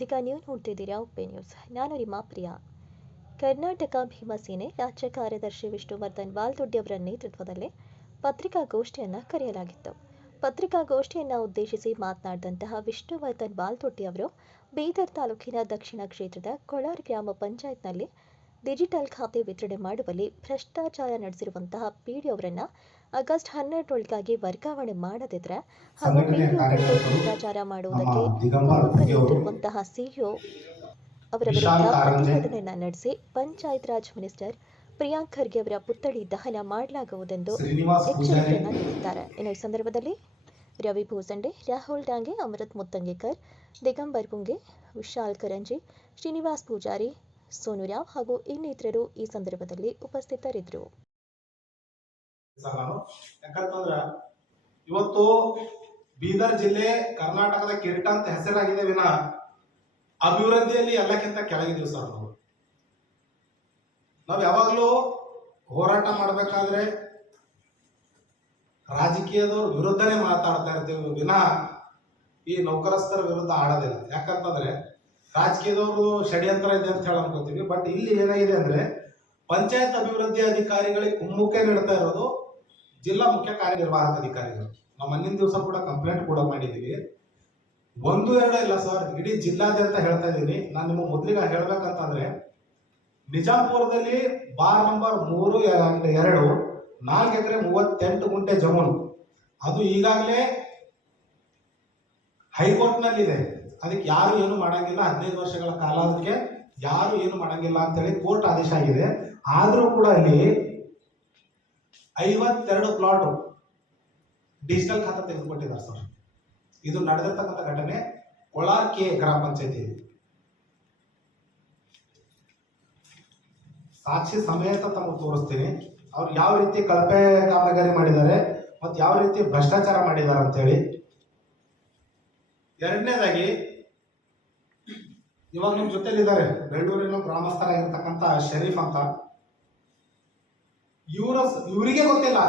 ಇದೀಗ ನೀವು ನೋಡ್ತಿದ್ದೀರಾ ಉಪ್ಪೆ ನ್ಯೂಸ್. ನಾನು ನಿಮ್ಮ ಪ್ರಿಯಾ. ಕರ್ನಾಟಕ ಭೀಮಸೇನೆ ರಾಜ್ಯ ಕಾರ್ಯದರ್ಶಿ ವಿಷ್ಣುವರ್ಧನ್ ವಾಲ್ದೊಡ್ಡಿ ಅವರ ನೇತೃತ್ವದಲ್ಲಿ ಪತ್ರಿಕಾಗೋಷ್ಠಿಯನ್ನು ಕರೆಯಲಾಗಿತ್ತು. ಪತ್ರಿಕಾಗೋಷ್ಠಿಯನ್ನು ಉದ್ದೇಶಿಸಿ ಮಾತನಾಡಿದಂತಹ ವಿಷ್ಣುವರ್ಧನ್ ವಾಲ್ದೊಡ್ಡಿ ಅವರು ಬೀದರ್ ತಾಲೂಕಿನ ದಕ್ಷಿಣ ಕ್ಷೇತ್ರದ ಕೊಳಾರ್ ಗ್ರಾಮ ಪಂಚಾಯತ್ನಲ್ಲಿ ಡಿಜಿಟಲ್ ಖಾತೆ ವಿತರಣೆ ಮಾಡುವಲ್ಲಿ ಭ್ರಷ್ಟಾಚಾರ ನಡೆಸಿರುವಂತಹ ಪಿಡಿಒ ಅವರನ್ನು ಆಗಸ್ಟ್ 12ರೊಳಗಾಗಿ ವರ್ಗಾವಣೆ ಮಾಡದಿದ್ದರೆ ಹಾಗೂ ಪಿಡಿಒ ಭ್ರಷ್ಟಾಚಾರ ಮಾಡುವುದಕ್ಕೆ ನೀಡಿರುವಂತಹ ಸಿಇಒ ಅವರ ವಿರುದ್ಧ ಪ್ರತಿಭಟನೆಯನ್ನು ನಡೆಸಿ ಪಂಚಾಯತ್ ರಾಜ್ ಮಿನಿಸ್ಟರ್ ಪ್ರಿಯಾಂಕ್ ಖರ್ಗೆ ಅವರ ಪುತ್ಥಳಿ ದಹನ ಮಾಡಲಾಗುವುದೆಂದು ಎಚ್ಚರಿಕೆಯನ್ನು ನೀಡಿದ್ದಾರೆ. ಇನ್ನು ಈ ಸಂದರ್ಭದಲ್ಲಿ ರವಿ ಭೂಸಂಡೆ, ರಾಹುಲ್ ಡಾಂಗೆ, ಅಮೃತ್ ಮುತ್ತಂಗೇಕರ್, ದಿಗಂಬರ್ ಪುಂಗೆ, ವಿಶಾಲ್ ಕರಂಜಿ, ಶ್ರೀನಿವಾಸ್ ಪೂಜಾರಿ, ಸೋನುರಾವ್ ಹಾಗೂ ಇನ್ನಿತರರು ಈ ಸಂದರ್ಭದಲ್ಲಿ ಉಪಸ್ಥಿತರಿದ್ದರು. ಯಾಕಂತಂದ್ರ ಇವತ್ತು ಬೀದರ್ ಜಿಲ್ಲೆ ಕರ್ನಾಟಕದ ಕಿರೀಟ ಅಂತ ಹೆಸರಾಗಿದೆ ವಿನ ಅಭಿವೃದ್ಧಿಯಲ್ಲಿ ಎಲ್ಲಕ್ಕಿಂತ ಕೆಳಗಿದ್ದೀವಿ ಸರ್. ನಾವು ಯಾವಾಗಲೂ ಹೋರಾಟ ಮಾಡಬೇಕಾದ್ರೆ ರಾಜಕೀಯದವ್ರ ವಿರುದ್ಧನೇ ಮಾತಾಡ್ತಾ ಇರ್ತೀವಿ ವಿನ ಈ ನೌಕರಸ್ಥರ ವಿರುದ್ಧ ಆಡೋದಿಲ್ಲ. ಯಾಕಂತಂದ್ರೆ ರಾಜಕೀಯದವರು ಷಡ್ಯಂತ್ರ ಇದೆ ಅಂತ ಹೇಳಿ ಅನ್ಕೋತೀವಿ. ಬಟ್ ಇಲ್ಲಿ ಏನಾಗಿದೆ ಅಂದ್ರೆ ಪಂಚಾಯತ್ ಅಭಿವೃದ್ಧಿ ಅಧಿಕಾರಿಗಳಿಗೆ ಕುಮ್ಮುಖೆ ನೀಡ್ತಾ ಇರೋದು ಜಿಲ್ಲಾ ಮುಖ್ಯ ಕಾರ್ಯನಿರ್ವಾಹಕ ಅಧಿಕಾರಿಗಳು. ನಾವು ಮೊನ್ನಿನ ದಿವಸ ಕೂಡ ಕಂಪ್ಲೇಂಟ್ ಕೂಡ ಮಾಡಿದ್ದೀವಿ. 1-2 ಇಲ್ಲ ಸರ್, ಇಡೀ ಜಿಲ್ಲಾದ್ಯಂತ ಹೇಳ್ತಾ ಇದ್ದೀನಿ. ನಾನು ನಿಮ್ಮ ಮೊದಲಿಗೆ ಹೇಳ್ಬೇಕಂತಂದ್ರೆ ನಿಜಾಂಪುರದಲ್ಲಿ ಬಾರ್ ನಂಬರ್ 3-2 4 ಎಕರೆ 38 ಗುಂಟೆ ಜಮೀನು ಅದು ಈಗಾಗಲೇ ಹೈಕೋರ್ಟ್ ನಲ್ಲಿ ಇದೆ. ಅದಕ್ಕೆ ಯಾರು ಏನು ಮಾಡಂಗಿಲ್ಲ, 15 ವರ್ಷಗಳ ಕಾಲ ಅದಕ್ಕೆ ಯಾರು ಏನು ಮಾಡಂಗಿಲ್ಲ ಅಂತ ಹೇಳಿ ಕೋರ್ಟ್ ಆದೇಶ ಆಗಿದೆ. ಆದ್ರೂ ಕೂಡ ಅಲ್ಲಿ 52 ಪ್ಲಾಟ್ ಡಿಜಿಟಲ್ ಖಾತೆ ತೆಗೆದುಕೊಟ್ಟಿದ್ದಾರೆ ಸರ್. ಇದು ನಡೆದಿರ್ತಕ್ಕಂಥ ಘಟನೆ ಕೊಳಾರ್ ಕೆ ಗ್ರಾಮ ಪಂಚಾಯತಿ. ಸಾಕ್ಷಿ ಸಮೇತ ತಮಗೆ ತೋರಿಸ್ತೀನಿ ಅವ್ರು ಯಾವ ರೀತಿ ಕಳಪೆ ಕಾಮಗಾರಿ ಮಾಡಿದ್ದಾರೆ ಮತ್ತು ಯಾವ ರೀತಿ ಭ್ರಷ್ಟಾಚಾರ ಮಾಡಿದ್ದಾರೆ ಅಂತ ಹೇಳಿ. ಎರಡನೇದಾಗಿ ಇವಾಗ ನಿಮ್ ಜೊತೆಲಿದ್ದಾರೆ ಬೆಳ್ಳೂರಿನ ಗ್ರಾಮಸ್ಥರಾಗಿರ್ತಕ್ಕಂಥ ಶರೀಫ್ ಅಂತ. ಇವರಿಗೆ ಗೊತ್ತಿಲ್ಲ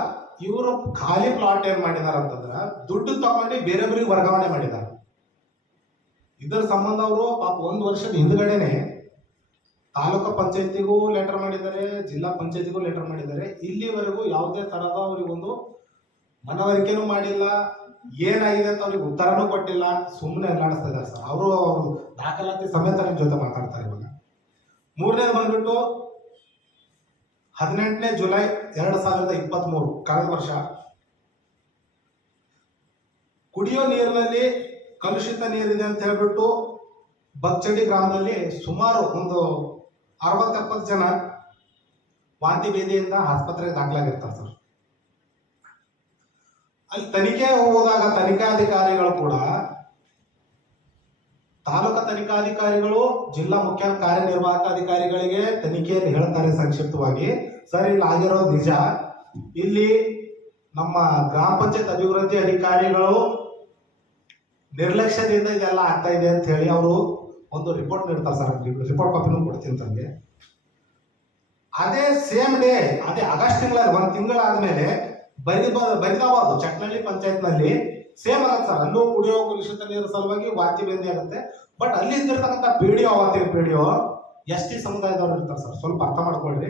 ಇವರು ಖಾಲಿ ಪ್ಲಾಟ್ ಏನ್ ಮಾಡಿದಾರ ಅಂತಂದ್ರ ದುಡ್ಡು ತಗೊಂಡು ಬೇರೆಯವರಿಗೆ ವರ್ಗಾವಣೆ ಮಾಡಿದ್ದಾರೆ. ಇದರ ಸಂಬಂಧ ಅವರು ಪಾಪ 1 ವರ್ಷದ ಹಿಂದ್ಗಡೆನೆ ತಾಲೂಕು ಪಂಚಾಯತಿಗೂ ಲೆಟರ್ ಮಾಡಿದ್ದಾರೆ, ಜಿಲ್ಲಾ ಪಂಚಾಯತಿಗೂ ಲೆಟರ್ ಮಾಡಿದ್ದಾರೆ. ಇಲ್ಲಿವರೆಗೂ ಯಾವುದೇ ತರಹದ ಅವರಿಗೊಂದು ಮನವರಿಕೆನೂ ಮಾಡಿಲ್ಲ, ಏನಾಗಿದೆ ಅಂತ ಅವ್ರಿಗೆ ಉತ್ತರನೂ ಕೊಟ್ಟಿಲ್ಲ, ಸುಮ್ಮನೆ ಅಲ್ಲಾಡಿಸ್ತಾ ಇದ್ದಾರೆ ಸರ್. ಅವರು ದಾಖಲಾತಿ ಸಮೇತ ನಿಮ್ ಜೊತೆ ಮಾತಾಡ್ತಾರೆ. ಇವಾಗ ಮೂರನೇದು ಬಂದ್ಬಿಟ್ಟು 18ನೇ ಜುಲೈ 2023 ಕಳೆದ ವರ್ಷ ಕುಡಿಯೋ ನೀರಿನಲ್ಲಿ ಕಲುಷಿತ ನೀರಿದೆ ಅಂತ ಹೇಳ್ಬಿಟ್ಟು ಬಕ್ಚಡಿ ಗ್ರಾಮದಲ್ಲಿ ಸುಮಾರು ಒಂದು 60-70 ಜನ ವಾಂತಿ ಭೇದಿಯಿಂದ ಆಸ್ಪತ್ರೆಗೆ ದಾಖಲಾಗಿರ್ತಾರೆ ಸರ್. ಅಲ್ಲಿ ತನಿಖೆ ಹೋದಾಗ ತನಿಖಾಧಿಕಾರಿಗಳು ಕೂಡ ತಾಲೂಕಾ ತನಿಖಾಧಿಕಾರಿಗಳು ಜಿಲ್ಲಾ ಮುಖ್ಯ ಕಾರ್ಯನಿರ್ವಾಹಕ ಅಧಿಕಾರಿಗಳಿಗೆ ತನಿಖೆಯಲ್ಲಿ ಹೇಳ್ತಾರೆ ಸಂಕ್ಷಿಪ್ತವಾಗಿ, ಸರ್ ಇಲ್ಲಿ ಆಗಿರೋದು ನಿಜ, ಇಲ್ಲಿ ನಮ್ಮ ಗ್ರಾಮ ಪಂಚಾಯತ್ ಅಭಿವೃದ್ಧಿ ಅಧಿಕಾರಿಗಳು ನಿರ್ಲಕ್ಷ್ಯದಿಂದ ಇದೆಲ್ಲ ಆಗ್ತಾ ಇದೆ ಅಂತ ಹೇಳಿ ಅವರು ಒಂದು ರಿಪೋರ್ಟ್ ನೀಡ್ತಾರೆ ಸರ್. ರಿಪೋರ್ಟ್ ಕಾಪಿನೂ ಕೊಡ್ತೀನಿ ತಮಗೆ. ಅದೇ ಸೇಮ್ ಡೇ, ಅದೇ ಆಗಸ್ಟ್ ತಿಂಗಳಲ್ಲಿ 1 ತಿಂಗಳಾದ್ಮೇಲೆ ಬರಿದಾಬಾದ್ ಚಟ್ನಳ್ಳಿ ಪಂಚಾಯತ್ ನಲ್ಲಿ ಸೇಮ್ ಆಗುತ್ತೆ ಸರ್. ಅಲ್ಲೂ ಕುಡಿಯೋ ಕಲುಷಿತ ನೀರು ಸಲುವಾಗಿ ವಾಂತಿ ಬೇಂದಿ ಆಗುತ್ತೆ. ಬಟ್ ಅಲ್ಲಿ ಇದ್ದಿರ್ತಕ್ಕಂಥ ಪಿಡಿಒ ST ಸಮುದಾಯದವ್ರು ಇರ್ತಾರೆ ಸರ್. ಸ್ವಲ್ಪ ಅರ್ಥ ಮಾಡ್ಕೊಳ್ರಿ.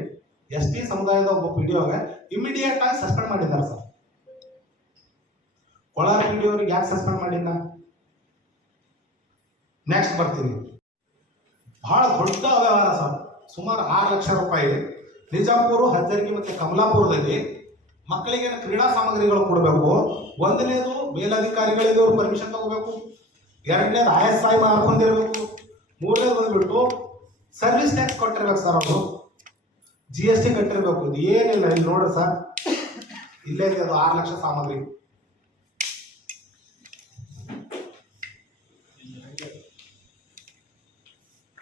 ST ಸಮುದಾಯದ ಒಬ್ಬ ಪಿಡಿಒಗೆ ಇಮಿಡಿಯೇಟ್ ಆಗಿ ಸಸ್ಪೆಂಡ್ ಮಾಡಿದ್ದಾರೆ ಸರ್. ಕೊಳಾರ್ ಪಿಡಿಒರಿಗೆ ಯಾಕೆ ಸಸ್ಪೆಂಡ್ ಮಾಡಿಲ್ಲ? ನೆಕ್ಸ್ಟ್ ಬರ್ತೀನಿ. ಬಹಳ ದೊಡ್ಡ ವ್ಯವಹಾರ ಸರ್, ಸುಮಾರು 6 ಲಕ್ಷ ರೂಪಾಯಿ ನಿಜಾಂಪುರ, ಹಜರ್ಗಿ ಮತ್ತೆ ಕಮಲಾಪುರದಲ್ಲಿ ಮಕ್ಕಳಿಗೆ ಕ್ರೀಡಾ ಸಾಮಗ್ರಿಗಳು ಕೊಡಬೇಕು. 1ನೇದು ಮೇಲಧಿಕಾರಿಗಳಿಗೆ ಅವರು ಪರ್ಮಿಷನ್ ತಗೋಬೇಕು, 2ನೇದು ISI ಮಾಡ್ಕೊಂಡಿರ್ಬೇಕು, 3ನೇದು ಬಂದ್ಬಿಟ್ಟು ಸರ್ವಿಸ್ ಟ್ಯಾಕ್ಸ್ ಕೊಟ್ಟಿರ್ಬೇಕು ಸರ್. ಅವರು GST ಕಟ್ಟಿರ್ಬೇಕು. ಇದು ಏನಿಲ್ಲ, ಇಲ್ಲಿ ನೋಡ್ರಿ ಸರ್, ಇಲ್ಲೇ ಇದೆ ಅದು 6 ಲಕ್ಷ ಸಾಮಗ್ರಿ.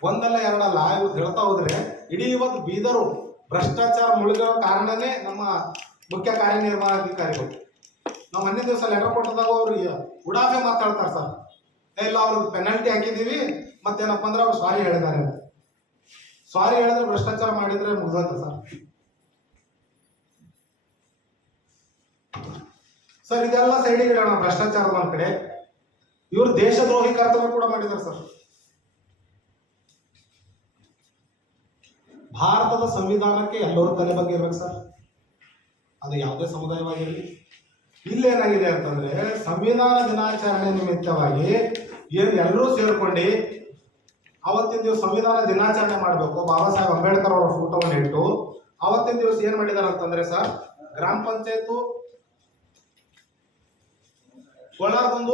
ಒಂದಲ್ಲ ಎರಡಲ್ಲ, ಇವತ್ತು ಹೇಳ್ತಾ ಹೋದ್ರೆ ಇಡೀ ಇವತ್ತು ಬೀದರು ಭ್ರಷ್ಟಾಚಾರ ಮುಳುಗಿರೋ ಕಾರಣನೇ ನಮ್ಮ ಮುಖ್ಯ ಕಾರ್ಯನಿರ್ವಹಣಾಧಿಕಾರಿಗಳು. ನಾವು ಮೊನ್ನೆ ದಿವಸ ಲೆಟರ್ ಕೊಟ್ಟದಾಗ ಅವ್ರಿಗೆ ಉಡಾಫೆ ಮಾತಾಡ್ತಾರೆ ಸರ್. ಇಲ್ಲ ಅವ್ರಿಗೆ ಪೆನಾಲ್ಟಿ ಹಾಕಿದೀವಿ, ಮತ್ತೇನಪ್ಪ ಅಂದ್ರೆ ಅವ್ರು ಸಾರಿ ಹೇಳಿದ್ದಾರೆ. ಸಾರಿ ಹೇಳಿದ್ರೆ ಭ್ರಷ್ಟಾಚಾರ ಮಾಡಿದ್ರೆ ಮುಗ್ದೋಯ್ತು ಸರ್. ಸರ್ ಇದೆಲ್ಲ ಸೈಡಿಗೆ ಇಡೋಣ, ಭ್ರಷ್ಟಾಚಾರದ ಒಂದ್ ಕಡೆ ಇವರು ದೇಶದ್ರೋಹಿ ಕರ್ತವ್ಯ ಕೂಡ ಮಾಡಿದ್ದಾರೆ ಸರ್. ಭಾರತದ ಸಂವಿಧಾನಕ್ಕೆ ಎಲ್ಲರೂ ತಲೆ ಬಗ್ಗೆ ಇರ್ಬೇಕು ಸರ್, ಅದು ಯಾವುದೇ ಸಮುದಾಯವಾಗಿರಲಿ. ಇಲ್ಲೇನಾಗಿದೆ ಅಂತಂದ್ರೆ ಸಂವಿಧಾನ ದಿನಾಚರಣೆ ನಿಮಿತ್ತವಾಗಿ ಏನು ಎಲ್ಲರೂ ಸೇರ್ಕೊಂಡು ಅವತ್ತಿನ ದಿವಸ ಸಂವಿಧಾನ ದಿನಾಚರಣೆ ಮಾಡಬೇಕು, ಬಾಬಾ ಸಾಹೇಬ್ ಅಂಬೇಡ್ಕರ್ ಅವರ ಫೋಟೋವನ್ನು ಇಟ್ಟು ಅವತ್ತಿನ ದಿವಸ ಏನ್ ಮಾಡಿದಾರೆ ಅಂತಂದ್ರೆ ಸರ್, ಗ್ರಾಮ ಪಂಚಾಯತ್ ಕೋಲಾರದೊಂದು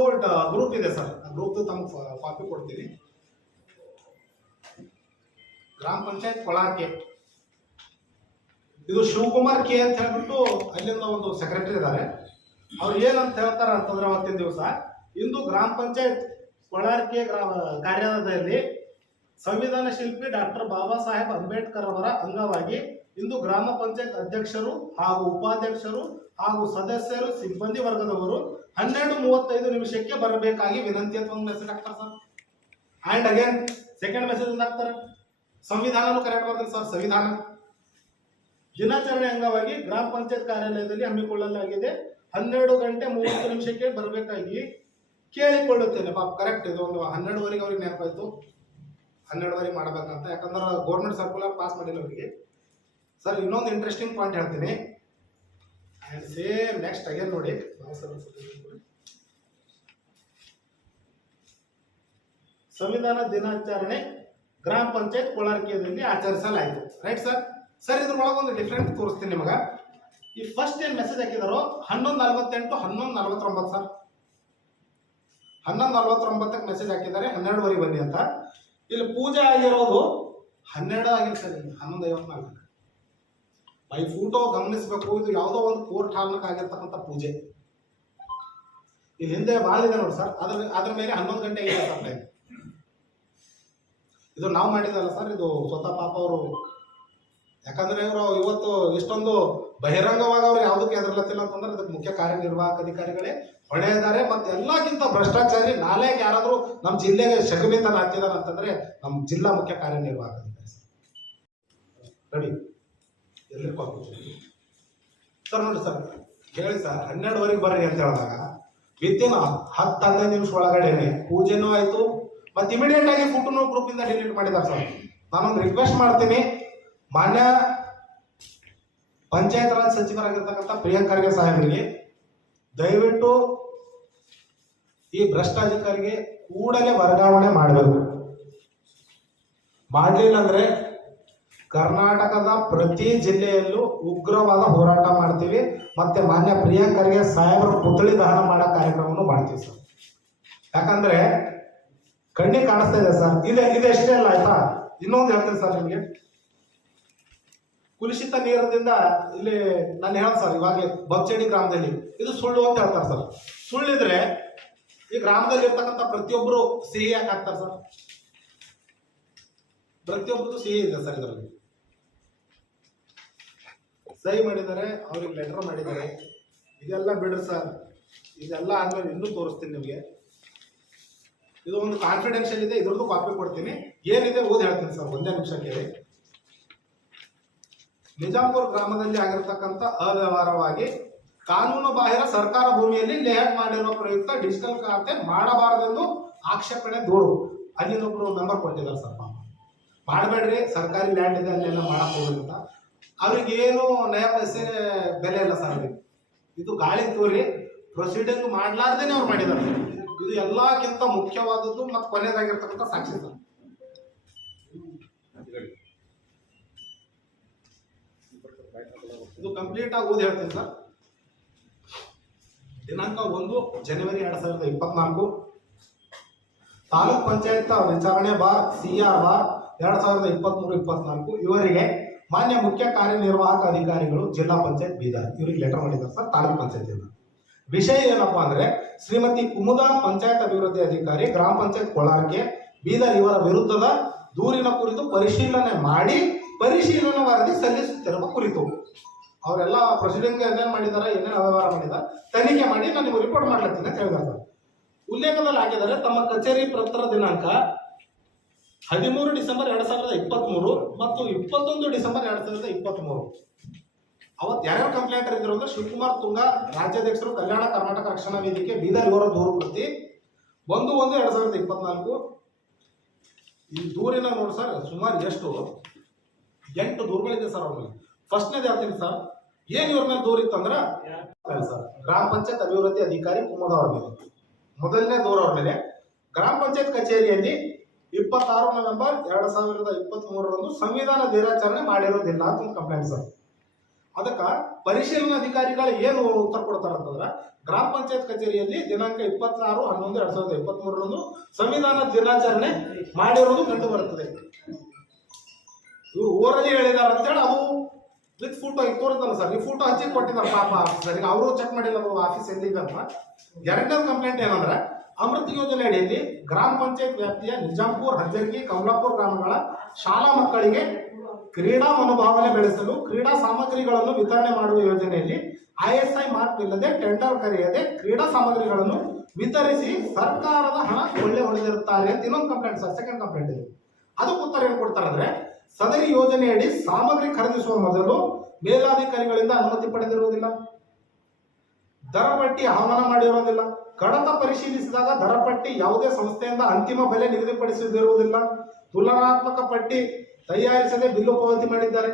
ಗ್ರೂಪ್ ಇದೆ ಸರ್, ಆ ಗ್ರೂಪ್ ತಮ್ಗೆ ಕಾಪಿ ಕೊಡ್ತೀನಿ. ಗ್ರಾಮ ಪಂಚಾಯತ್ ಕೊಳಾರ್ಕೆ, ಇದು ಶಿವಕುಮಾರ್ ಕೆ ಅಂತ ಹೇಳ್ಬಿಟ್ಟು ಅಲ್ಲಿಂದ ಒಂದು ಸೆಕ್ರೆಟರಿ ಇದ್ದಾರೆ. ಅವ್ರು ಏನಂತ ಹೇಳ್ತಾರ ಅಂತಂದ್ರೆ ಅವತ್ತಿನ ದಿವಸ ಇಂದು ಗ್ರಾಮ ಪಂಚಾಯತ್ ಕೊಳಾರ್ಕೆ ಕಾರ್ಯಾಲಯದಲ್ಲಿ ಸಂವಿಧಾನ ಶಿಲ್ಪಿ ಡಾಕ್ಟರ್ ಬಾಬಾ ಸಾಹೇಬ್ ಅಂಬೇಡ್ಕರ್ ಅವರ ಅಂಗವಾಗಿ ಇಂದು ಗ್ರಾಮ ಪಂಚಾಯತ್ ಅಧ್ಯಕ್ಷರು ಹಾಗೂ ಉಪಾಧ್ಯಕ್ಷರು ಹಾಗೂ ಸದಸ್ಯರು ಸಿಬ್ಬಂದಿ ವರ್ಗದವರು 12:35 ಬರಬೇಕಾಗಿ ವಿನಂತಿ ಅಂತ ಒಂದು ಮೆಸೇಜ್ ಹಾಕ್ತಾರೆ sir. And again second message ಅಂತ ಹಾಕ್ತಾರೆ, ಸಂವಿಧಾನನೂ ಕರೆಕ್ಟ್ ಬರ್ತದೆ ಸರ್. ಸಂವಿಧಾನ ದಿನಾಚರಣೆ ಅಂಗವಾಗಿ ಗ್ರಾಮ ಪಂಚಾಯತ್ ಕಾರ್ಯಾಲಯದಲ್ಲಿ ಹಮ್ಮಿಕೊಳ್ಳಲಾಗಿದೆ, 12:30 ಬರಬೇಕಾಗಿ ಕೇಳಿಕೊಳ್ಳುತ್ತೇನೆ. ಪಾಪ ಕರೆಕ್ಟ್, ಇದು ಒಂದು 12:30 ಅವ್ರಿಗೆ ನೆನಪಾಯ್ತು 12:30 ಮಾಡಬೇಕಂತ, ಯಾಕಂದ್ರೆ ಗೌರ್ಮೆಂಟ್ ಸರ್ಕ್ಯುಲರ್ ಪಾಸ್ ಮಾಡಿಲ್ಲ ಅವರಿಗೆ ಸರ್. ಇನ್ನೊಂದು ಇಂಟ್ರೆಸ್ಟಿಂಗ್ ಪಾಯಿಂಟ್ ಹೇಳ್ತೀನಿ. ಅಂಡ್ ಸೇಮ್ ನೆಕ್ಸ್ಟ್ ಅಗೇನ್ ನೋಡಿ, ಸಂವಿಧಾನ ದಿನಾಚರಣೆ ಗ್ರಾಮ ಪಂಚಾಯತ್ ಕೋಲಾರ್ಕೆಯಲ್ಲಿ ಆಚರಿಸಲಾಯಿತು. Right sir. ಸರ್ ಇದ್ರೊಳಗೆ ಒಂದು ಡಿಫ್ರೆಂಟ್ ತೋರಿಸ್ತೀನಿ ನಿಮಗ. ಈ ಫಸ್ಟ್ ಏನ್ ಮೆಸೇಜ್ ಹಾಕಿದಾರೋ 11:48 11:49 ಸರ್, 11:49 ಮೆಸೇಜ್ ಹಾಕಿದ್ದಾರೆ 12:30 ಬನ್ನಿ ಅಂತ. ಇಲ್ಲಿ ಪೂಜೆ ಆಗಿರೋದು 12 ಆಗಿಲ್ಲ ಸರ್, 11:54. ಬೈ ಫೋಟೋ ಗಮನಿಸಬೇಕು, ಇದು ಯಾವುದೋ ಒಂದು ಕೋರ್ಟ್ ಹಾಲ್ನಕ್ಕೆ ಆಗಿರ್ತಕ್ಕಂಥ ಪೂಜೆ. ಇಲ್ಲಿ ಹಿಂದೆ ಬಾಳಿದೆ ನೋಡಿ ಸರ್, ಅದ್ರ ಮೇಲೆ 11 ಗಂಟೆ ಇದೆ ಸರ್ ಟೈಮ್. ಇದು ನಾವು ಮಾಡಿದಲ್ಲ ಸರ್, ಇದು ಸ್ವತಃ ಪಾಪ ಅವರು, ಯಾಕಂದ್ರೆ ಇವರು ಇವತ್ತು ಇಷ್ಟೊಂದು ಬಹಿರಂಗವಾಗಿ ಅವ್ರು ಯಾವುದಕ್ಕೆ ಹೆದರ್ಲತ್ತಿಲ್ಲ ಅಂತಂದ್ರೆ ಅದಕ್ಕೆ ಮುಖ್ಯ ಕಾರ್ಯನಿರ್ವಾಹಕ ಅಧಿಕಾರಿಗಳೇ ಹೊಣೆ ಇದ್ದಾರೆ. ಮತ್ತೆ ಎಲ್ಲಕ್ಕಿಂತ ಭ್ರಷ್ಟಾಚಾರಿ ನಾಳೆಗೆ ಯಾರಾದ್ರೂ ನಮ್ಮ ಜಿಲ್ಲೆಗೆ ಶಕುನಿತನ ಹಾಕಿದಾರೆ ಅಂತಂದ್ರೆ ನಮ್ಮ ಜಿಲ್ಲಾ ಮುಖ್ಯ ಕಾರ್ಯನಿರ್ವಾಹಕ ಅಧಿಕಾರಿ ಸರ್. ರೆಡಿ ಎಲ್ಲಿ ಸರ್ ನೋಡಿ ಸರ್, ಹೇಳಿ ಸರ್ 12:30 ಬರ್ರಿ ಅಂತ ಹೇಳಿದಾಗ ವಿತಿನ್ 10-15 ನಿಮಿಷ ಒಳಗಡೆನೆ ಪೂಜೆನೂ ಆಯ್ತು, ಮತ್ತೆ ಇಮಿಡಿಯೇಟ್ ಆಗಿ ಫೋಟೋನು ಗ್ರೂಪ್ ಇಂದ ಡಿಲೀಟ್ ಮಾಡಿದ್ದಾರೆ ಸರ್. ನಾನೊಂದು ರಿಕ್ವೆಸ್ಟ್ ಮಾಡ್ತೀನಿ, ಮಾನ್ಯ ಪಂಚಾಯತ್ ರಾಜ್ ಸಚಿವರಾಗಿರ್ತಕ್ಕಂಥ ಪ್ರಿಯಾಂಕ್ ಖರ್ಗೆ ಸಾಹೇಬರಿಗೆ ದಯವಿಟ್ಟು ಈ ಭ್ರಷ್ಟಾಧಿಕಾರಿಗೆ ಕೂಡಲೇ ವರ್ಗಾವಣೆ ಮಾಡಬೇಕು. ಮಾಡಲಿಲ್ಲ ಅಂದ್ರೆ ಕರ್ನಾಟಕದ ಪ್ರತಿ ಜಿಲ್ಲೆಯಲ್ಲೂ ಉಗ್ರವಾದ ಹೋರಾಟ ಮಾಡ್ತೀವಿ, ಮತ್ತೆ ಮಾನ್ಯ ಪ್ರಿಯಾಂಕ್ ಖರ್ಗೆ ಸಾಹೇಬರ ಪುತ್ಳಿ ದಹನ ಮಾಡೋ ಕಾರ್ಯಕ್ರಮವನ್ನು ಮಾಡ್ತೀವಿ ಸರ್. ಯಾಕಂದ್ರೆ ಕಣ್ಣಿಗೆ ಕಾಣಿಸ್ತಾ ಇದೆ ಸರ್. ಇದೆಷ್ಟೇ ಅಲ್ಲ ಆಯ್ತಾ, ಇನ್ನೊಂದು ಹೇಳ್ತೀನಿ ಸರ್ ನಿಮಗೆ. ಕುಲುಷಿತ ನೀರದಿಂದ ಇಲ್ಲಿ ನಾನು ಹೇಳ ಸರ್, ಇವಾಗ ಬಬ್ಚೇಡಿ ಗ್ರಾಮದಲ್ಲಿ ಇದು ಸುಳ್ಳು ಅಂತ ಹೇಳ್ತಾರೆ ಸರ್. ಸುಳ್ಳಿದ್ರೆ ಈ ಗ್ರಾಮದಲ್ಲಿ ಇರ್ತಕ್ಕಂಥ ಪ್ರತಿಯೊಬ್ಬರು ಸಿಹಿ ಯಾಕೆ ಹಾಕ್ತಾರೆ ಸರ್? ಪ್ರತಿಯೊಬ್ಬರು ಸಿಹಿ ಇದೆ ಸರ್. ಇದರಲ್ಲಿ ಸಹಿ ಮಾಡಿದ್ದಾರೆ, ಅವ್ರಿಗೆ ಲೆಟರ್ ಮಾಡಿದ್ದಾರೆ, ಇದೆಲ್ಲ ಬಿಡ್ರಿ ಸರ್. ಇದೆಲ್ಲ ಆದ್ಮೇಲೆ ಇನ್ನೂ ತೋರಿಸ್ತೀನಿ ನಿಮಗೆ. ಇದು ಒಂದು ಕಾನ್ಫಿಡೆನ್ಷಿಯಲ್ ಇದೆ, ಇದ್ರದ್ದು ಕಾಪಿ ಕೊಡ್ತೀನಿ. ಏನಿದೆ ಓದಿ ಹೇಳ್ತೀನಿ ಸರ್, ಒಂದೇ ನಿಮಿಷ ಕೇಳಿ. ನಿಜಾಂಪುರ ಗ್ರಾಮದಲ್ಲಿ ಆಗಿರ್ತಕ್ಕಂಥ ಅವ್ಯವಹಾರವಾಗಿ ಕಾನೂನು ಬಾಹಿರ ಸರ್ಕಾರ ಭೂಮಿಯಲ್ಲಿ ಲೇಔಟ್ ಮಾಡಿರುವ ಪ್ರಯುಕ್ತ ಡಿಜಿಟಲ್ ಖಾತೆ ಮಾಡಬಾರದೆಂದು ಆಕ್ಷೇಪಣೆ ದೂರು. ಅಲ್ಲಿಂದ ಒಬ್ರು ನಂಬರ್ ಕೊಟ್ಟಿದ್ದಾರೆ ಸರ್. ಮಾಡಬೇಡ್ರಿ, ಸರ್ಕಾರಿ ಲ್ಯಾಂಡ್ ಇದೆ ಅಲ್ಲೆಲ್ಲ ಮಾಡಕ್ ಹೋಗ್ರಿ ಅಂತ. ಅವ್ರಿಗೆ ಏನು ನಯ ಪೈಸೆ ಬೆಲೆ ಇಲ್ಲ ಸರ್. ಅವ್ರಿಗೆ ಇದು ಗಾಳಿ ತೋರಿ ಪ್ರೊಸೀಡಿಂಗ್ ಮಾಡ್ಲಾರ್ದೇನೆ ಅವ್ರು ಮಾಡಿದ್ದಾರೆ. ಇದು ಎಲ್ಲಕ್ಕಿಂತ ಮುಖ್ಯವಾದದ್ದು ಮತ್ತು ಕೊನೆಯದಾಗಿರ್ತಕ್ಕಂಥ ಸಾಕ್ಷಿ ಸರ್. ಇದು ಕಂಪ್ಲೀಟ್ ಆಗಿ ಓದಿ ಹೇಳ್ತೀನಿ ಸರ್. ದಿನಾಂಕ 1 ಜನವರಿ 2024 ತಾಲೂಕ್ ಪಂಚಾಯತ್ ವಿಚಾರಣೆ ಬಾರ್ CR ಬಾರ್ 2023-24 ಇವರಿಗೆ ಮಾನ್ಯ ಮುಖ್ಯ ಕಾರ್ಯನಿರ್ವಾಹಕ ಅಧಿಕಾರಿಗಳು ಜಿಲ್ಲಾ ಪಂಚಾಯತ್ ಬೀದರ್ ಇವರಿಗೆ ಲೆಟರ್ ಮಾಡಿದ್ದಾರೆ ಸರ್. ತಾಲೂಕ್ ಪಂಚಾಯತ್ ವಿಷಯ ಏನಪ್ಪಾ ಅಂದ್ರೆ ಶ್ರೀಮತಿ ಕುಮುದಾ ಪಂಚಾಯತ್ ಅಭಿವೃದ್ಧಿ ಅಧಿಕಾರಿ ಗ್ರಾಮ ಪಂಚಾಯತ್ ಕೊಳಾರ್ಕೆ ಬೀದರ್ ಇವರ ವಿರುದ್ಧದ ದೂರಿನ ಕುರಿತು ಪರಿಶೀಲನೆ ಮಾಡಿ ಪರಿಶೀಲನಾ ವರದಿ ಸಲ್ಲಿಸುತ್ತಿರುವ ಕುರಿತು ಅವರೆಲ್ಲ ಪ್ರೊಸೀಡಿಂಗ್ ಏನೇನು ಮಾಡಿದ್ದಾರೆ, ಏನೇನು ಅವ್ಯವಹಾರ ಮಾಡಿದ್ದಾರೆ ತನಿಖೆ ಮಾಡಿ ನಾನು ನಿಮಗೆ ರಿಪೋರ್ಟ್ ಮಾಡ್ಲತ್ತೀನಿ ಅಂತ ಹೇಳಿದ್ದಾರೆ ಸರ್. ಉಲ್ಲೇಖದಲ್ಲಿ ಹಾಕಿದ್ದಾರೆ ತಮ್ಮ ಕಚೇರಿ ಪತ್ರ ದಿನಾಂಕ 13 ಡಿಸೆಂಬರ್ 2023 ಮತ್ತು 21 ಡಿಸೆಂಬರ್ 2023. ಅವತ್ತು ಯಾರ್ಯಾರು ಕಂಪ್ಲೇಂಟರ್ ಇದ್ರು ಅಂದ್ರೆ ಶಿವಕುಮಾರ್ ತುಂಗ ರಾಜ್ಯಾಧ್ಯಕ್ಷರು ಕಲ್ಯಾಣ ಕರ್ನಾಟಕ ರಕ್ಷಣಾ ವೇದಿಕೆ ಬೀದರ್ ಇವರ ದೂರು ಪ್ರತಿ 1/1/2024. ಈ ದೂರಿನ ನೋಡಿ ಸರ್, ಸುಮಾರು ಎಷ್ಟು 8 ದೂರುಗಳಿದೆ ಸರ್ ಅವ್ರ ಮೇಲೆ. ಫಸ್ಟ್ನೇದು ಹೇಳ್ತೀನಿ ಸರ್, ಏನ್ ಇವ್ರ ಮೇಲೆ ದೂರ ಇತ್ತಂದ್ರ ಸರ್ ಗ್ರಾಮ ಪಂಚಾಯತ್ ಅಭಿವೃದ್ಧಿ ಅಧಿಕಾರಿ ಕುಮದ ಅವ್ರ ಮೇಲೆ. ಮೊದಲನೇ ದೂರ ಅವ್ರ ಮೇಲೆ ಗ್ರಾಮ ಪಂಚಾಯತ್ ಕಚೇರಿಯಲ್ಲಿ 26 ನವೆಂಬರ್ 2023 ಸಂವಿಧಾನ ದಿನಾಚರಣೆ ಮಾಡಿರೋದಿಲ್ಲ ಅಂತ ಒಂದು ಕಂಪ್ಲೇಂಟ್ ಸರ್. ಅದಕ್ಕ ಪರಿಶೀಲನಾ ಅಧಿಕಾರಿಗಳು ಏನು ಉತ್ತರ ಕೊಡ್ತಾರಂತಂದ್ರ, ಗ್ರಾಮ ಪಂಚಾಯತ್ ಕಚೇರಿಯಲ್ಲಿ ದಿನಾಂಕ 26/11/2023 ಸಂವಿಧಾನ ದಿನಾಚರಣೆ ಮಾಡಿರೋದು ಕಂಡು ಬರುತ್ತದೆ. ಇವ್ರು ಓರಲ್ಲಿ ಹೇಳಿದಾರ ಅಂತೇಳಿ ಅದು ವಿತ್ ಫೋಟೋ ಈಗ ತೋರಿಸ್ತಾರ ಸರ್. ಈ ಫೋಟೋ ಹಚ್ಚಿ ಕೊಟ್ಟಿದ್ದಾರೆ ಪಾಪ ಆಫೀಸರ್, ಅವರು ಚೆಕ್ ಮಾಡಿಲ್ಲ ಅದು ಆಫೀಸ್ ಎಲ್ಲಿದೆ ಅಂತ. ಎರಡನೇ ಕಂಪ್ಲೇಂಟ್ ಏನಂದ್ರೆ, ಅಮೃತ ಯೋಜನೆ ಅಡಿಯಲ್ಲಿ ಗ್ರಾಮ ಪಂಚಾಯತ್ ವ್ಯಾಪ್ತಿಯ ನಿಜಾಂಪುರ್, ಹಜರ್ಗಿ, ಕಮಲಾಪುರ ಗ್ರಾಮಗಳ ಶಾಲಾ ಮಕ್ಕಳಿಗೆ ಕ್ರೀಡಾ ಮನೋಭಾವನೆ ಬೆಳೆಸಲು ಕ್ರೀಡಾ ಸಾಮಗ್ರಿಗಳನ್ನು ವಿತರಣೆ ಮಾಡುವ ಯೋಜನೆಯಲ್ಲಿ ISI ಮಾರ್ಕ್ ಇಲ್ಲದೆ ಟೆಂಡರ್ ಕರೆಯದೆ ಕ್ರೀಡಾ ಸಾಮಗ್ರಿಗಳನ್ನು ವಿತರಿಸಿ ಸರ್ಕಾರದ ಹಣ ಕೊಳ್ಳೆ ಹೊಡೆದಿರುತ್ತಾರೆ ಅಂತ ಇನ್ನೊಂದು ಕಂಪ್ಲೇಂಟ್ ಸರ್. ಸೆಕೆಂಡ್ ಕಂಪ್ಲೇಂಟ್ ಇದೆ. ಅದಕ್ಕೆ ಉತ್ತರ ಏನು ಕೊಡ್ತಾರೆ ಅಂದ್ರೆ, ಸದರಿ ಯೋಜನೆಯಡಿ ಸಾಮಗ್ರಿ ಖರೀದಿಸುವ ಮೊದಲು ಮೇಲಾಧಿಕಾರಿಗಳಿಂದ ಅನುಮತಿ ಪಡೆದಿರುವುದಿಲ್ಲ, ದರ ಪಟ್ಟಿ ಆಹ್ವಾನ ಮಾಡಿರುವುದಿಲ್ಲ, ಕಡತ ಪರಿಶೀಲಿಸಿದಾಗ ದರ ಪಟ್ಟಿ ಯಾವುದೇ ಸಂಸ್ಥೆಯಿಂದ ಅಂತಿಮ ಬೆಲೆ ನಿಗದಿಪಡಿಸದಿರುವುದಿಲ್ಲ, ತುಲನಾತ್ಮಕ ಪಟ್ಟಿ ತಯಾರಿಸದೆ ಬಿಲ್ಲು ಪಾವತಿ ಮಾಡಿದ್ದಾರೆ.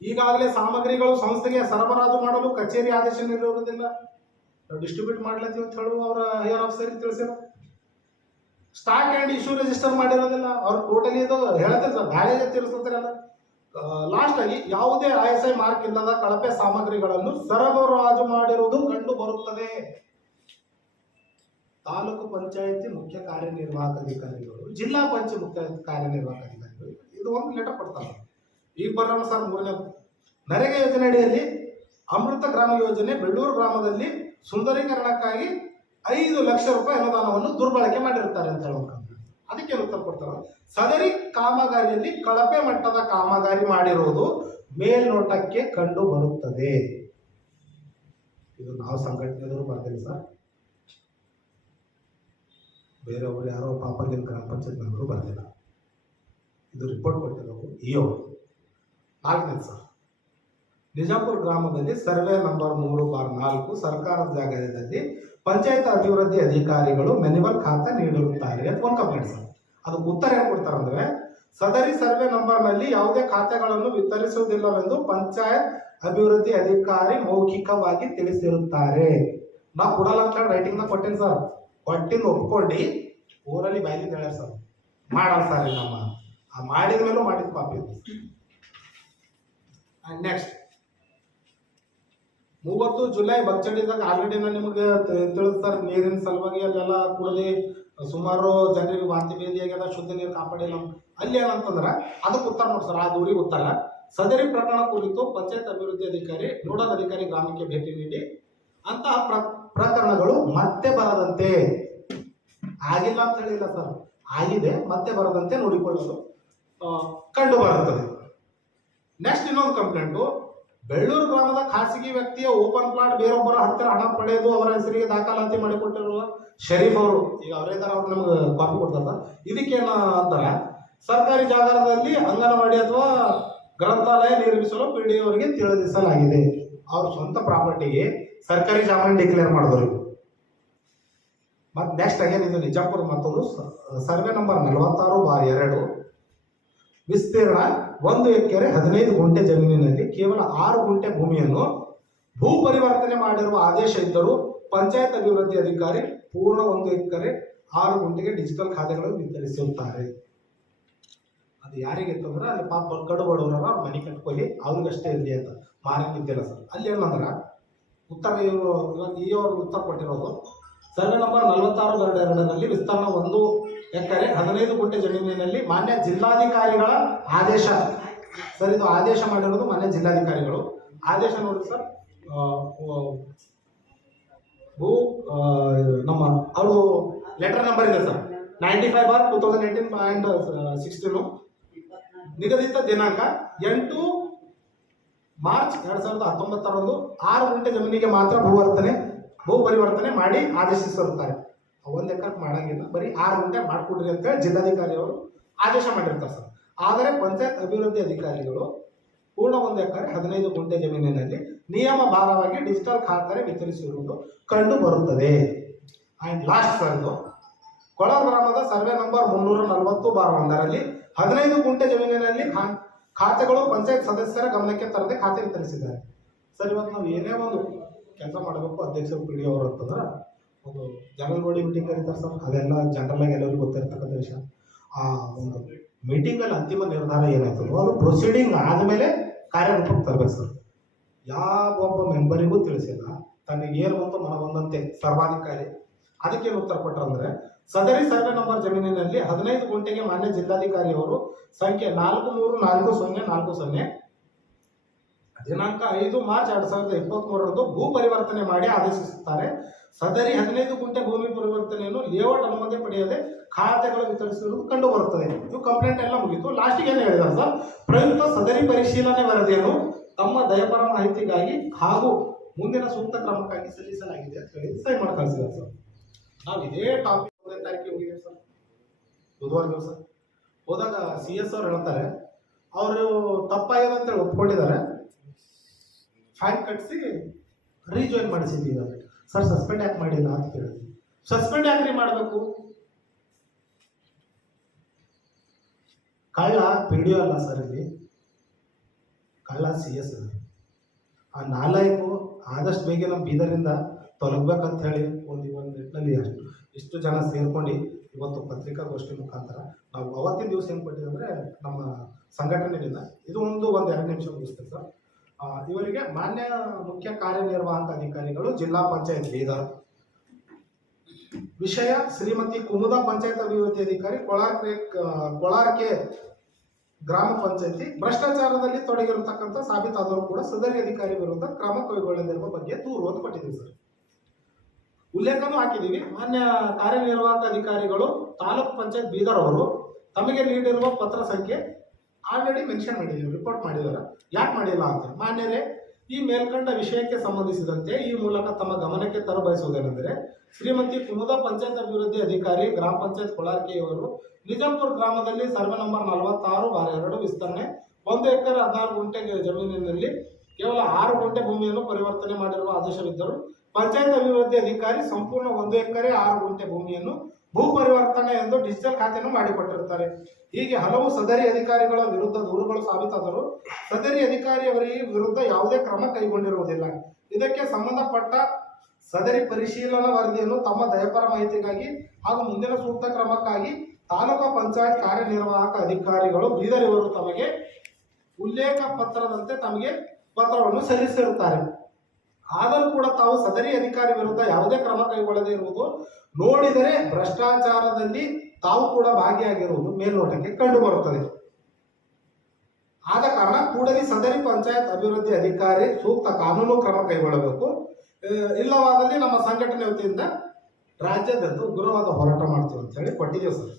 ಈಗಾಗಲೇ ಸಾಮಗ್ರಿಗಳು ಸಂಸ್ಥೆಗೆ ಸರಬರಾಜು ಮಾಡಲು ಕಚೇರಿ ಆದೇಶ ನೀಡಿರುವುದಿಲ್ಲ, ಡಿಸ್ಟ್ರಿಬ್ಯೂಟ್ ಮಾಡ್ಲತ್ತೀವಿ ಅಂತ ಹೇಳುವ ಅವರ ಹೈಯರ್ ಆಫೀಸರ್ ತಿಳಿಸಿಲ್ಲ. ಸ್ಟಾಕ್ ಅಂಡ್ ಇಶ್ಯೂ ರಿಜಿಸ್ಟರ್ ಮಾಡಿರೋದಿಲ್ಲ, ಅವ್ರು ಟೋಟಲಿ ಇದು ಹೇಳ್ತಾರೆ ಸರ್, ಬ್ಯಾಲೇಜ್ ತೀರಿಸ್ತಾರಲ್ಲ. ಲಾಸ್ಟ್ ಆಗಿ ಯಾವುದೇ ISI ಮಾರ್ಕ್ ಇಲ್ಲದ ಕಳಪೆ ಸಾಮಗ್ರಿಗಳನ್ನು ಸರಬರಾಜು ಮಾಡಿರುವುದು ಕಂಡು ಬರುತ್ತದೆ. ತಾಲೂಕು ಪಂಚಾಯತಿ ಮುಖ್ಯ ಕಾರ್ಯನಿರ್ವಾಹಕ ಅಧಿಕಾರಿಗಳು, ಜಿಲ್ಲಾ ಪಂಚಾಯತ್ ಮುಖ್ಯ ಕಾರ್ಯನಿರ್ವಾಹಕ ಅಧಿಕಾರಿಗಳು ಇದು ಒಂದು ಲೆಟರ್ ಕೊಡ್ತಾರೆ. ಈಗ ಬರೋಣ ಸರ್ ಮೂರನೇ ನರೇಗಾ ಯೋಜನೆ ಅಡಿಯಲ್ಲಿ ಅಮೃತ ಗ್ರಾಮ ಯೋಜನೆ ಬೆಳ್ಳೂರು ಗ್ರಾಮದಲ್ಲಿ ಸುಂದರೀಕರಣಕ್ಕಾಗಿ 5 ಲಕ್ಷ ರೂಪಾಯಿ ಅನುದಾನವನ್ನು ದುರ್ಬಳಕೆ ಮಾಡಿರುತ್ತಾರೆ ಅಂತ ಹೇಳ್ಬೇಕು. ಅದಕ್ಕೆ ಉತ್ತರ ಕೊಡ್ತಾರೆ, ಸದರಿ ಕಾಮಗಾರಿಯಲ್ಲಿ ಕಳಪೆ ಮಟ್ಟದ ಕಾಮಗಾರಿ ಮಾಡಿರುವುದು ಮೇಲ್ನೋಟಕ್ಕೆ ಕಂಡು ಬರುತ್ತದೆ. ಇದು ನಾವು ಸಂಘಟನೆಯವರು ಬರ್ತೀವಿ ಸರ್, ಬೇರೆಯವರು ಯಾರೋ ಪಾಪದಿಂದ ಗ್ರಾಮ ಪಂಚಾಯತ್ ಮೆಂಬರು ಬರ್ದಿಲ್ಲ. ಇದು ರಿಪೋರ್ಟ್ ಕೊಟ್ಟಿರೋದು ಇಒ. ನಾಲ್ಕನೇದು ಸರ್, ನಿಜಾಂಪುರ ಗ್ರಾಮದಲ್ಲಿ ಸರ್ವೆ ನಂಬರ್ 3/4 ಸರ್ಕಾರದ ಜಾಗದಲ್ಲಿ ಪಂಚಾಯತ್ ಅಭಿವೃದ್ಧಿ ಅಧಿಕಾರಿಗಳು ಮೆನ್ಯುವಲ್ ಖಾತೆ ನೀಡಿರುತ್ತಾರೆ ಅಂತ ಒಂದು ಕಂಪ್ಲೇಂಟ್ ಸರ್. ಅದಕ್ಕೆ ಉತ್ತರ ಏನು ಕೊಡ್ತಾರೆ ಅಂದ್ರೆ, ಸದರಿ ಸರ್ವೆ ನಂಬರ್ನಲ್ಲಿ ಯಾವುದೇ ಖಾತೆಗಳನ್ನು ವಿತರಿಸುವುದಿಲ್ಲವೆಂದು ಪಂಚಾಯತ್ ಅಭಿವೃದ್ಧಿ ಅಧಿಕಾರಿ ಮೌಖಿಕವಾಗಿ ತಿಳಿಸಿರುತ್ತಾರೆ. ನಾ ಕೊಡಲ್ಲ ಅಂತ ಹೇಳಿ ರೈಟಿಂಗ್ ನ ಕೊಟ್ಟೇನೆ ಸರ್. ಕೊಟ್ಟಿದ್ದು ಒಪ್ಕೊಂಡು ಊರಲ್ಲಿ ಬಾಯ್ಲಿಂದ ಹೇಳ್ಯಾರ ಸರ್, ಮಾಡಲ್ಲ ಸರ್ ನಮ್ಮ ಮಾಡಿದ ಮೇಲೂ ಮಾಡಿದ ಕಾಪಿ. ನೆಕ್ಸ್ಟ್ 30 ಜುಲೈ ಬಗ್ಚಡಿದಾಗ ಆಲ್ರೆಡಿ ನಾನು ನಿಮಗೆ ತಿಳಿಸ್ತಾರೆ, ನೀರಿನ ಸಲುವಾಗಿ ಅಲ್ಲೆಲ್ಲ ಕುಡದಿ ಸುಮಾರು ಜನರಿಗೆ ವಾಂತಿ ಭೇದಿ ಆಗ್ಯದ, ಶುದ್ಧ ನೀರು ಕಾಪಾಡಿಲ್ಲ. ಅಲ್ಲಿ ಏನಂತಂದ್ರೆ ಅದಕ್ಕೆ ಉತ್ತರ ನೋಡಿ ಸರ್, ಆ ದೂರಿಗೆ ಉತ್ತರ, ಸದರಿ ಪ್ರಕರಣ ಕುರಿತು ಪಂಚಾಯತ್ ಅಭಿವೃದ್ಧಿ ಅಧಿಕಾರಿ ನೋಡಲ್ ಅಧಿಕಾರಿ ಗ್ರಾಮಕ್ಕೆ ಭೇಟಿ ನೀಡಿ ಅಂತಹ ಪ್ರಕರಣಗಳು ಮತ್ತೆ ಬರದಂತೆ, ಆಗಿಲ್ಲ ಅಂತ ಹೇಳಿಲ್ಲ ಸರ್, ಆಗಿದೆ, ಮತ್ತೆ ಬರದಂತೆ ನೋಡಿಕೊಳ್ಳಲು ಕಂಡು ಬರುತ್ತದೆ. ನೆಕ್ಸ್ಟ್ ಇನ್ನೊಂದು ಕಂಪ್ಲೇಂಟು, ಬೆಳ್ಳೂರು ಗ್ರಾಮದ ಖಾಸಗಿ ವ್ಯಕ್ತಿಯ ಓಪನ್ ಪ್ಲಾಟ್ ಬೇರೊಬ್ಬರ ಹತ್ತಿರ ಹಣ ಪಡೆದು ಅವರ ಹೆಸರಿಗೆ ದಾಖಲಾತಿ ಮಾಡಿಕೊಟ್ಟಿರುವ ಶರೀಫ್ ಅವರು, ಈಗ ಅವರೇ ತರ ಅವ್ರು ನಮ್ಗೆ ಕಾಪಿ ಕೊಡ್ತಾರ. ಇದಕ್ಕೇನ ಅಂತಾರೆ, ಸರ್ಕಾರಿ ಜಾಗದಲ್ಲಿ ಅಂಗನವಾಡಿ ಅಥವಾ ಗ್ರಂಥಾಲಯ ನಿರ್ಮಿಸಲು PDO ಅವರಿಗೆ ತಿಳಿಸಲಾಗಿದೆ. ಅವ್ರ ಸ್ವಂತ ಪ್ರಾಪರ್ಟಿಗೆ ಸರ್ಕಾರಿ ಜಾಗವನ್ನು ಡಿಕ್ಲೇರ್ ಮಾಡಿದ್ರು. ಮತ್ತೆ ನೆಕ್ಸ್ಟ್ ಅಗೇನ್ ಇದು ನಿಜಾಪುರ ಮತ್ತೊಂದು ಸರ್ವೆ ನಂಬರ್ 46/2 ವಿಸ್ತೀರ್ಣ 1 ಎಕರೆ 15 ಗುಂಟೆ ಜಮೀನಿನಲ್ಲಿ ಕೇವಲ 6 ಗುಂಟೆ ಭೂಮಿಯನ್ನು ಭೂ ಪರಿವರ್ತನೆ ಮಾಡಿರುವ ಆದೇಶ ಇದ್ದರೂ ಪಂಚಾಯತ್ ಅಭಿವೃದ್ಧಿ ಅಧಿಕಾರಿ ಪೂರ್ಣ 1 ಎಕರೆ 6 ಗುಂಟೆಗೆ ಡಿಜಿಟಲ್ ಖಾತೆಗಳನ್ನು ವಿತರಿಸುತ್ತಾರೆ. ಅದು ಯಾರಿಗೆ ಇತ್ತಂದ್ರೆ ಅಲ್ಲಿ ಪಾಪ ಕಡು ಬಡವರ ಮನೆ ಕಟ್ಕೊಳ್ಳಿ ಅವ್ರಿಗಷ್ಟೇ ಇರಲಿ ಅಂತ ಮಾರಂಗಿದ್ದಿಲ್ಲ ಸರ್. ಅಲ್ಲಿ ಏನಂದ್ರೆ ಉತ್ತರ ಇವರು ಉತ್ತರ ಕೊಟ್ಟಿರೋದು, ಸರ್ವೆ ನಂಬರ್ 46/2 ವಿಸ್ತೀರ್ಣ 1 ಎಕರೆ 15 ಗುಂಟೆ ಜಮೀನಿನಲ್ಲಿ ಮಾನ್ಯ ಜಿಲ್ಲಾಧಿಕಾರಿಗಳ ಆದೇಶ ಸರ್, ಇದು ಆದೇಶ ಮಾಡಿರೋದು ಮಾನ್ಯ ಜಿಲ್ಲಾಧಿಕಾರಿಗಳು. ಆದೇಶ ನೋಡಿ ಸರ್, ಭೂ ನಮ್ಮ ಅವರು ಲೆಟರ್ ನಂಬರ್ ಇದೆ ಸರ್ 95/2018 ನಿಗದಿತ ದಿನಾಂಕ 8 ಮಾರ್ಚ್ 2019 6 ಗುಂಟೆ ಜಮೀನಿಗೆ ಮಾತ್ರ ಭೂ ಪರಿವರ್ತನೆ ಮಾಡಿ ಆದೇಶಿಸಿರುತ್ತಾರೆ. 1 ಎಕರೆ ಮಾಡಂಗಿಲ್ಲ, ಬರೀ 6 ಗುಂಟೆ ಮಾಡ್ಕೊಡ್ರಿ ಅಂತೇಳಿ ಜಿಲ್ಲಾಧಿಕಾರಿ ಅವರು ಆದೇಶ ಮಾಡಿರ್ತಾರೆ ಸರ್. ಆದರೆ ಪಂಚಾಯತ್ ಅಭಿವೃದ್ಧಿ ಅಧಿಕಾರಿಗಳು ಪೂರ್ಣ 1 ಎಕರೆ 15 ಗುಂಟೆ ಜಮೀನಿನಲ್ಲಿ ನಿಯಮ ಭಾರವಾಗಿ ಡಿಜಿಟಲ್ ಖಾತೆ ವಿತರಿಸಿರುವುದು ಕಂಡು ಬರುತ್ತದೆ. ಅಂಡ್ ಲಾಸ್ಟ್ ಸರ್, ಇದು ಕೊಳ ಗ್ರಾಮದ ಸರ್ವೆ ನಂಬರ್ 340/1 15 ಗುಂಟೆ ಜಮೀನಿನಲ್ಲಿ ಖಾತೆಗಳು ಪಂಚಾಯತ್ ಸದಸ್ಯರ ಗಮನಕ್ಕೆ ತರದೆ ಖಾತೆ ವಿತರಿಸಿದ್ದಾರೆ. ಸರ್, ಇವತ್ತು ನಾವು ಏನೇ ಒಂದು ಕೆಲಸ ಮಾಡಬೇಕು, ಅಧ್ಯಕ್ಷರು ಪಿ ಡಿ ಅವರು ಅಂತಂದ್ರೆ ಒಂದು ಜನರಲ್ ಬಾಡಿ ಮೀಟಿಂಗ್ ಕರೀತಾರೆ ಸರ್. ಅದೆಲ್ಲ ಜನರಲ್ ಆಗಿ ಎಲ್ಲರಿಗೂ ಗೊತ್ತಿರ್ತಕ್ಕಂಥ ವಿಷಯ. ಆ ಒಂದು ಮೀಟಿಂಗಲ್ಲಿ ಅಂತಿಮ ನಿರ್ಧಾರ ಏನಾಯ್ತದೋ ಅದು ಪ್ರೊಸೀಡಿಂಗ್ ಆದಮೇಲೆ ಕಾರ್ಯರೂಪಕ್ಕೆ ತರಬೇಕು ಸರ್. ಯಾವ ಒಬ್ಬ ಮೆಂಬರಿಗೂ ತಿಳಿಸಿಲ್ಲ, ತನಗೆ ಏನು ಬಂತು ಮನ ಬಂದಂತೆ ಸರ್ವಾಧಿಕಾರಿ ಅದಕ್ಕೇನು ಉತ್ತರ ಕೊಟ್ಟರಂದ್ರೆ, ಸದರಿ ಸರ್ವೆ ನಂಬರ್ ಜಮೀನಿನಲ್ಲಿ 15 ಗುಂಟೆಗೆ ಮಾನ್ಯ ಜಿಲ್ಲಾಧಿಕಾರಿ ಅವರು ಸಂಖ್ಯೆ 434040 ದಿನಾಂಕ 5 ಮಾರ್ಚ್ 2023ರಂದು ಭೂ ಪರಿವರ್ತನೆ ಮಾಡಿ ಆದೇಶಿಸುತ್ತಾರೆ. ಸದರಿ 15 ಗುಂಟೆ ಭೂಮಿ ಪರಿವರ್ತನೆಯನ್ನು ಲೇಔಟ್ ಅನುಮತಿ ಪಡೆಯದೆ ಖಾತೆಗಳು ವಿತರಿಸಿರುವುದು ಕಂಡು ಬರುತ್ತದೆ. ಇದು ಕಂಪ್ಲೇಂಟ್ ಎಲ್ಲ ಮುಗಿತು. ಲಾಸ್ಟಿಗೆ ಏನು ಹೇಳಿದ್ದಾರೆ ಸರ್, ಪ್ರಯುಕ್ತ ಸದರಿ ಪರಿಶೀಲನೆ ವರದಿಯನ್ನು ತಮ್ಮ ದಯಪರ ಮಾಹಿತಿಗಾಗಿ ಹಾಗೂ ಮುಂದಿನ ಸೂಕ್ತ ಕ್ರಮಕ್ಕಾಗಿ ಸಲ್ಲಿಸಲಾಗಿದೆ ಅಂತ ಹೇಳಿ ಸಹಿ ಮಾಡಿ ಕಳಿಸಿದ್ದಾರೆ ಸರ್. ನಾವು ಇದೇ ಟಾಪಿಕ್ 1ನೇ ತಾರೀಕಿಗೆ ಹೋಗಿದ್ದೇವೆ ಸರ್, ಬುಧವಾರ ದಿವಸ ಹೋದಾಗ CS ಅವ್ರು ಹೇಳ್ತಾರೆ ಅವರು ತಪ್ಪಾಗಿದೆ ಅಂತೇಳಿ ಒಪ್ಕೊಂಡಿದ್ದಾರೆ, ಫೈನ್ ಕಟ್ಟಿಸಿ ರೀಜಾಯಿನ್ ಮಾಡಿಸಿದ್ದೀವಿ ಅಂತ. ಸರ್, ಸಸ್ಪೆಂಡ್ ಯಾಕೆ ಮಾಡಿಲ್ಲ ಅಂತ ಕೇಳಿದ್ವಿ. ಸಸ್ಪೆಂಡ್ ಯಾಕೆ ಮಾಡಬೇಕು? ಕಳ್ಳ PDO ಅಲ್ಲ ಸರ್, ಇಲ್ಲಿ ಕಳ್ಳ CS. ಆ ನಾಲ್ಕು ಆದಷ್ಟು ಬೇಗ ನಮ್ಮ ಬೀದರಿಂದ ತೊಲಗಬೇಕಂತ ಹೇಳಿ ಒಂದು ನಿಟ್ಟಿನಲ್ಲಿ ಇಷ್ಟು ಜನ ಸೇರ್ಕೊಂಡು ಇವತ್ತು ಪತ್ರಿಕಾಗೋಷ್ಠಿ ಮುಖಾಂತರ ನಾವು ಅವತ್ತಿನ ದಿವಸ ಏನು ಕೊಟ್ಟಿದ್ದೆ ಅಂದರೆ ನಮ್ಮ ಸಂಘಟನೆಯಿಂದ ಇದು ಒಂದು 2 ನಿಮಿಷ ಮುಗಿಸ್ತೇವೆ ಸರ್. ಇವರಿಗೆ ಮಾನ್ಯ ಮುಖ್ಯ ಕಾರ್ಯನಿರ್ವಾಹಕ ಅಧಿಕಾರಿಗಳು ಜಿಲ್ಲಾ ಪಂಚಾಯತ್ ಬೀದರ್, ವಿಷಯ ಶ್ರೀಮತಿ ಕುಮುದಾ ಪಂಚಾಯತ್ ಅಭಿವೃದ್ಧಿ ಅಧಿಕಾರಿ ಕೊಳಾರ್ಕೆ ಗ್ರಾಮ ಪಂಚಾಯತಿ ಭ್ರಷ್ಟಾಚಾರದಲ್ಲಿ ತೊಡಗಿರತಕ್ಕಂಥ ಸಾಬೀತಾದರೂ ಕೂಡ ಸದರಿ ಅಧಿಕಾರಿ ವಿರುದ್ಧ ಕ್ರಮ ಕೈಗೊಳ್ಳದಿರುವ ಬಗ್ಗೆ ದೂರು ಅಂತ ಕೊಟ್ಟಿದ್ದೀವಿ ಸರ್. ಉಲ್ಲೇಖನೂ ಹಾಕಿದ್ದೀವಿ. ಮಾನ್ಯ ಕಾರ್ಯನಿರ್ವಾಹಕ ಅಧಿಕಾರಿಗಳು ತಾಲೂಕು ಪಂಚಾಯತ್ ಬೀದರ್ ಅವರು ತಮಗೆ ನೀಡಿರುವ ಪತ್ರ ಸಂಖ್ಯೆ ಆಲ್ರೆಡಿ ಮೆನ್ಷನ್ ಮಾಡಿದ್ದೀವಿ, ರಿಪೋರ್ಟ್ ಮಾಡಿದ್ದಾರೆ. ಯಾಕೆ ಮಾಡಿಲ್ಲ ಅಂತ, ಮಾನ್ಯರೇ, ಈ ಮೇಲ್ಕಂಡ ವಿಷಯಕ್ಕೆ ಸಂಬಂಧಿಸಿದಂತೆ ಈ ಮೂಲಕ ತಮ್ಮ ಗಮನಕ್ಕೆ ತರಬಯಸುವುದೇನೆಂದರೆ, ಶ್ರೀಮತಿ ಕುಮುದಾ ಪಂಚಾಯತ್ ಅಭಿವೃದ್ಧಿ ಅಧಿಕಾರಿ ಗ್ರಾಮ ಪಂಚಾಯತ್ ಕೊಳಾರ್ಕೆಯವರು ನಿಜಾಂಪುರ ಗ್ರಾಮದಲ್ಲಿ ಸರ್ವೆ ನಂಬರ್ 46/2 ವಿಸ್ತರಣೆ 1 ಎಕರೆ 16 ಗುಂಟೆ ಜಮೀನಿನಲ್ಲಿ ಕೇವಲ 6 ಗುಂಟೆ ಭೂಮಿಯನ್ನು ಪರಿವರ್ತನೆ ಮಾಡಿರುವ ಆದೇಶವಿದ್ದರೂ ಪಂಚಾಯತ್ ಅಭಿವೃದ್ಧಿ ಅಧಿಕಾರಿ ಸಂಪೂರ್ಣ 1 ಎಕರೆ 6 ಗುಂಟೆ ಭೂಮಿಯನ್ನು ಭೂ ಪರಿವರ್ತನೆ ಎಂದು ಡಿಜಿಟಲ್ ಖಾತೆಯನ್ನು ಮಾಡಿಕೊಟ್ಟಿರುತ್ತಾರೆ. ಹೀಗೆ ಹಲವು ಸದರಿ ಅಧಿಕಾರಿಗಳ ವಿರುದ್ಧ ದೂರುಗಳು ಸಾಬೀತಾದರೂ ಸದರಿ ಅಧಿಕಾರಿಯವರಿಗೆ ವಿರುದ್ಧ ಯಾವುದೇ ಕ್ರಮ ಕೈಗೊಂಡಿರುವುದಿಲ್ಲ. ಇದಕ್ಕೆ ಸಂಬಂಧಪಟ್ಟ ಸದರಿ ಪರಿಶೀಲನಾ ವರದಿಯನ್ನು ತಮ್ಮ ದಯಪರ ಮಾಹಿತಿಗಾಗಿ ಹಾಗೂ ಮುಂದಿನ ಸೂಕ್ತ ಕ್ರಮಕ್ಕಾಗಿ ತಾಲೂಕು ಪಂಚಾಯತ್ ಕಾರ್ಯನಿರ್ವಾಹಕ ಅಧಿಕಾರಿಗಳು ಬೀದರ್ ಇವರು ತಮಗೆ ಉಲ್ಲೇಖ ಪತ್ರದಂತೆ ತಮಗೆ ಪತ್ರವನ್ನು ಸಲ್ಲಿಸಿರುತ್ತಾರೆ. ಆದರೂ ಕೂಡ ತಾವು ಸದರಿ ಅಧಿಕಾರಿ ವಿರುದ್ಧ ಯಾವುದೇ ಕ್ರಮ ಕೈಗೊಳ್ಳದೇ ಇರುವುದು ನೋಡಿದರೆ ಭ್ರಷ್ಟಾಚಾರದಲ್ಲಿ ತಾವು ಕೂಡ ಭಾಗಿಯಾಗಿರುವುದು ಮೇಲ್ನೋಟಕ್ಕೆ ಕಂಡು ಬರುತ್ತದೆ. ಆದ ಕಾರಣ ಕೂಡಲೇ ಸದರಿ ಪಂಚಾಯತ್ ಅಭಿವೃದ್ಧಿ ಅಧಿಕಾರಿ ಸೂಕ್ತ ಕಾನೂನು ಕ್ರಮ ಕೈಗೊಳ್ಳಬೇಕು. ಇಲ್ಲವಾದಲ್ಲಿ ನಮ್ಮ ಸಂಘಟನೆ ವತಿಯಿಂದ ರಾಜ್ಯಾದ್ಯಂತ ಉಗ್ರವಾದ ಹೋರಾಟ ಮಾಡ್ತೀವಿ ಅಂತ ಹೇಳಿ ಕೊಟ್ಟಿದ್ದೇವೆ ಸರ್.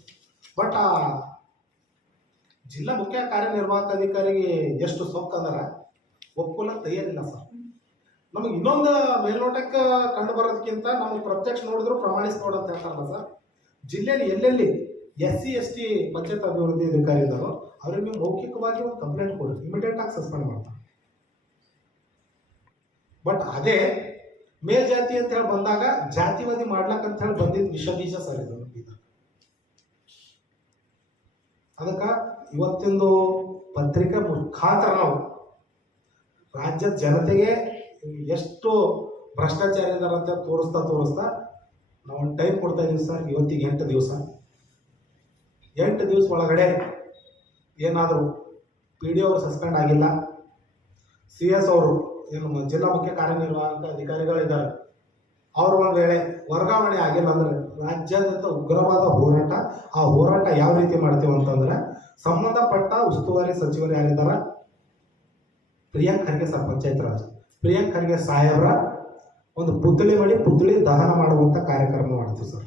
ಬಟ್ ಆ ಜಿಲ್ಲಾ ಮುಖ್ಯ ಕಾರ್ಯನಿರ್ವಾಹಕ ಅಧಿಕಾರಿಗೆ ಎಷ್ಟು ಸೊಕ್ಕಂದ್ರೆ ಒಪ್ಕೊಳ್ಳೋಕೆ ತಯಾರಿಲ್ಲ ಸರ್. ನಮಗೆ ಇನ್ನೊಂದು ಮೇಲ್ನೋಟಕ್ಕೆ ಕಂಡು ಬರೋದಕ್ಕಿಂತ ನಮಗೆ ಪ್ರತ್ಯಕ್ಷ ನೋಡಿದ್ರು ಪ್ರಮಾಣಿಸಿ ನೋಡಂತ ಹೇಳ್ತಾರಲ್ಲ ಸರ್. ಜಿಲ್ಲೆಯಲ್ಲಿ ಎಲ್ಲೆಲ್ಲಿ SC/ST ಪಂಚಾಯತ್ ಅಭಿವೃದ್ಧಿ ಅಧಿಕಾರಿ ಇದ್ದಾರೋ ಅವ್ರಿಗೆ ನೀವು ಮೌಖಿಕವಾಗಿ ಒಂದು ಕಂಪ್ಲೇಂಟ್ ಕೊಡಿ, ಇಮಿಡಿಯೇಟ್ ಆಗಿ ಸಸ್ಪೆಂಡ್ ಮಾಡ್ತಾರೆ. ಬಟ್ ಅದೇ ಮೇಲ್ಜಾತಿ ಅಂತ ಹೇಳಿ ಬಂದಾಗ ಜಾತಿವಾದಿ ಮಾಡ್ಲಕ್ಕಂತ ಹೇಳಿ ಬಂದಿದ್ದು ವಿಷಬೀಜ ಸರ್ ಇದು. ಅದಕ್ಕೆ ಇವತ್ತಿಂದು ಪತ್ರಿಕೆ ಮುಖಾಂತರ ನಾವು ರಾಜ್ಯದ ಜನತೆಗೆ ಎಷ್ಟು ಭ್ರಷ್ಟಾಚಾರ ಇದಾರಂತ ತೋರಿಸ್ತಾ ನಾವು ಒಂದು ಟೈಮ್ ಕೊಡ್ತಾ ಇದೀವಿ ಸರ್. ಇವತ್ತಿಗೆ 8 ದಿವಸ ಒಳಗಡೆ ಏನಾದರೂ PDO ಅವರು ಸಸ್ಪೆಂಡ್ ಆಗಿಲ್ಲ, CS ಅವರು ಏನು ಜಿಲ್ಲಾ ಮುಖ್ಯ ಕಾರ್ಯನಿರ್ವಾಹಕ ಅಧಿಕಾರಿಗಳಿದ್ದಾರೆ ಅವರು ಒಂದು ವೇಳೆ ವರ್ಗಾವಣೆ ಆಗಿಲ್ಲ ಅಂದ್ರೆ ರಾಜ್ಯಾದ್ಯಂತ ಉಗ್ರವಾದ ಹೋರಾಟ. ಆ ಹೋರಾಟ ಯಾವ ರೀತಿ ಮಾಡ್ತೀವಿ ಅಂತಂದ್ರೆ ಸಂಬಂಧಪಟ್ಟ ಉಸ್ತುವಾರಿ ಸಚಿವರು ಯಾರಿದ್ದಾರ, ಪ್ರಿಯಾಂಕ್ ಖರ್ಗೆ ಸರ್, ಪಂಚಾಯತ್ ರಾಜ್ ಪ್ರಿಯಾಂಕ್ ಖರ್ಗೆ ಸಾಹೇಬ್ರ ಒಂದು ಪುತ್ಥಳಿ ದಹನ ಮಾಡುವಂತ ಕಾರ್ಯಕ್ರಮ ಮಾಡ್ತೀವಿ ಸರ್.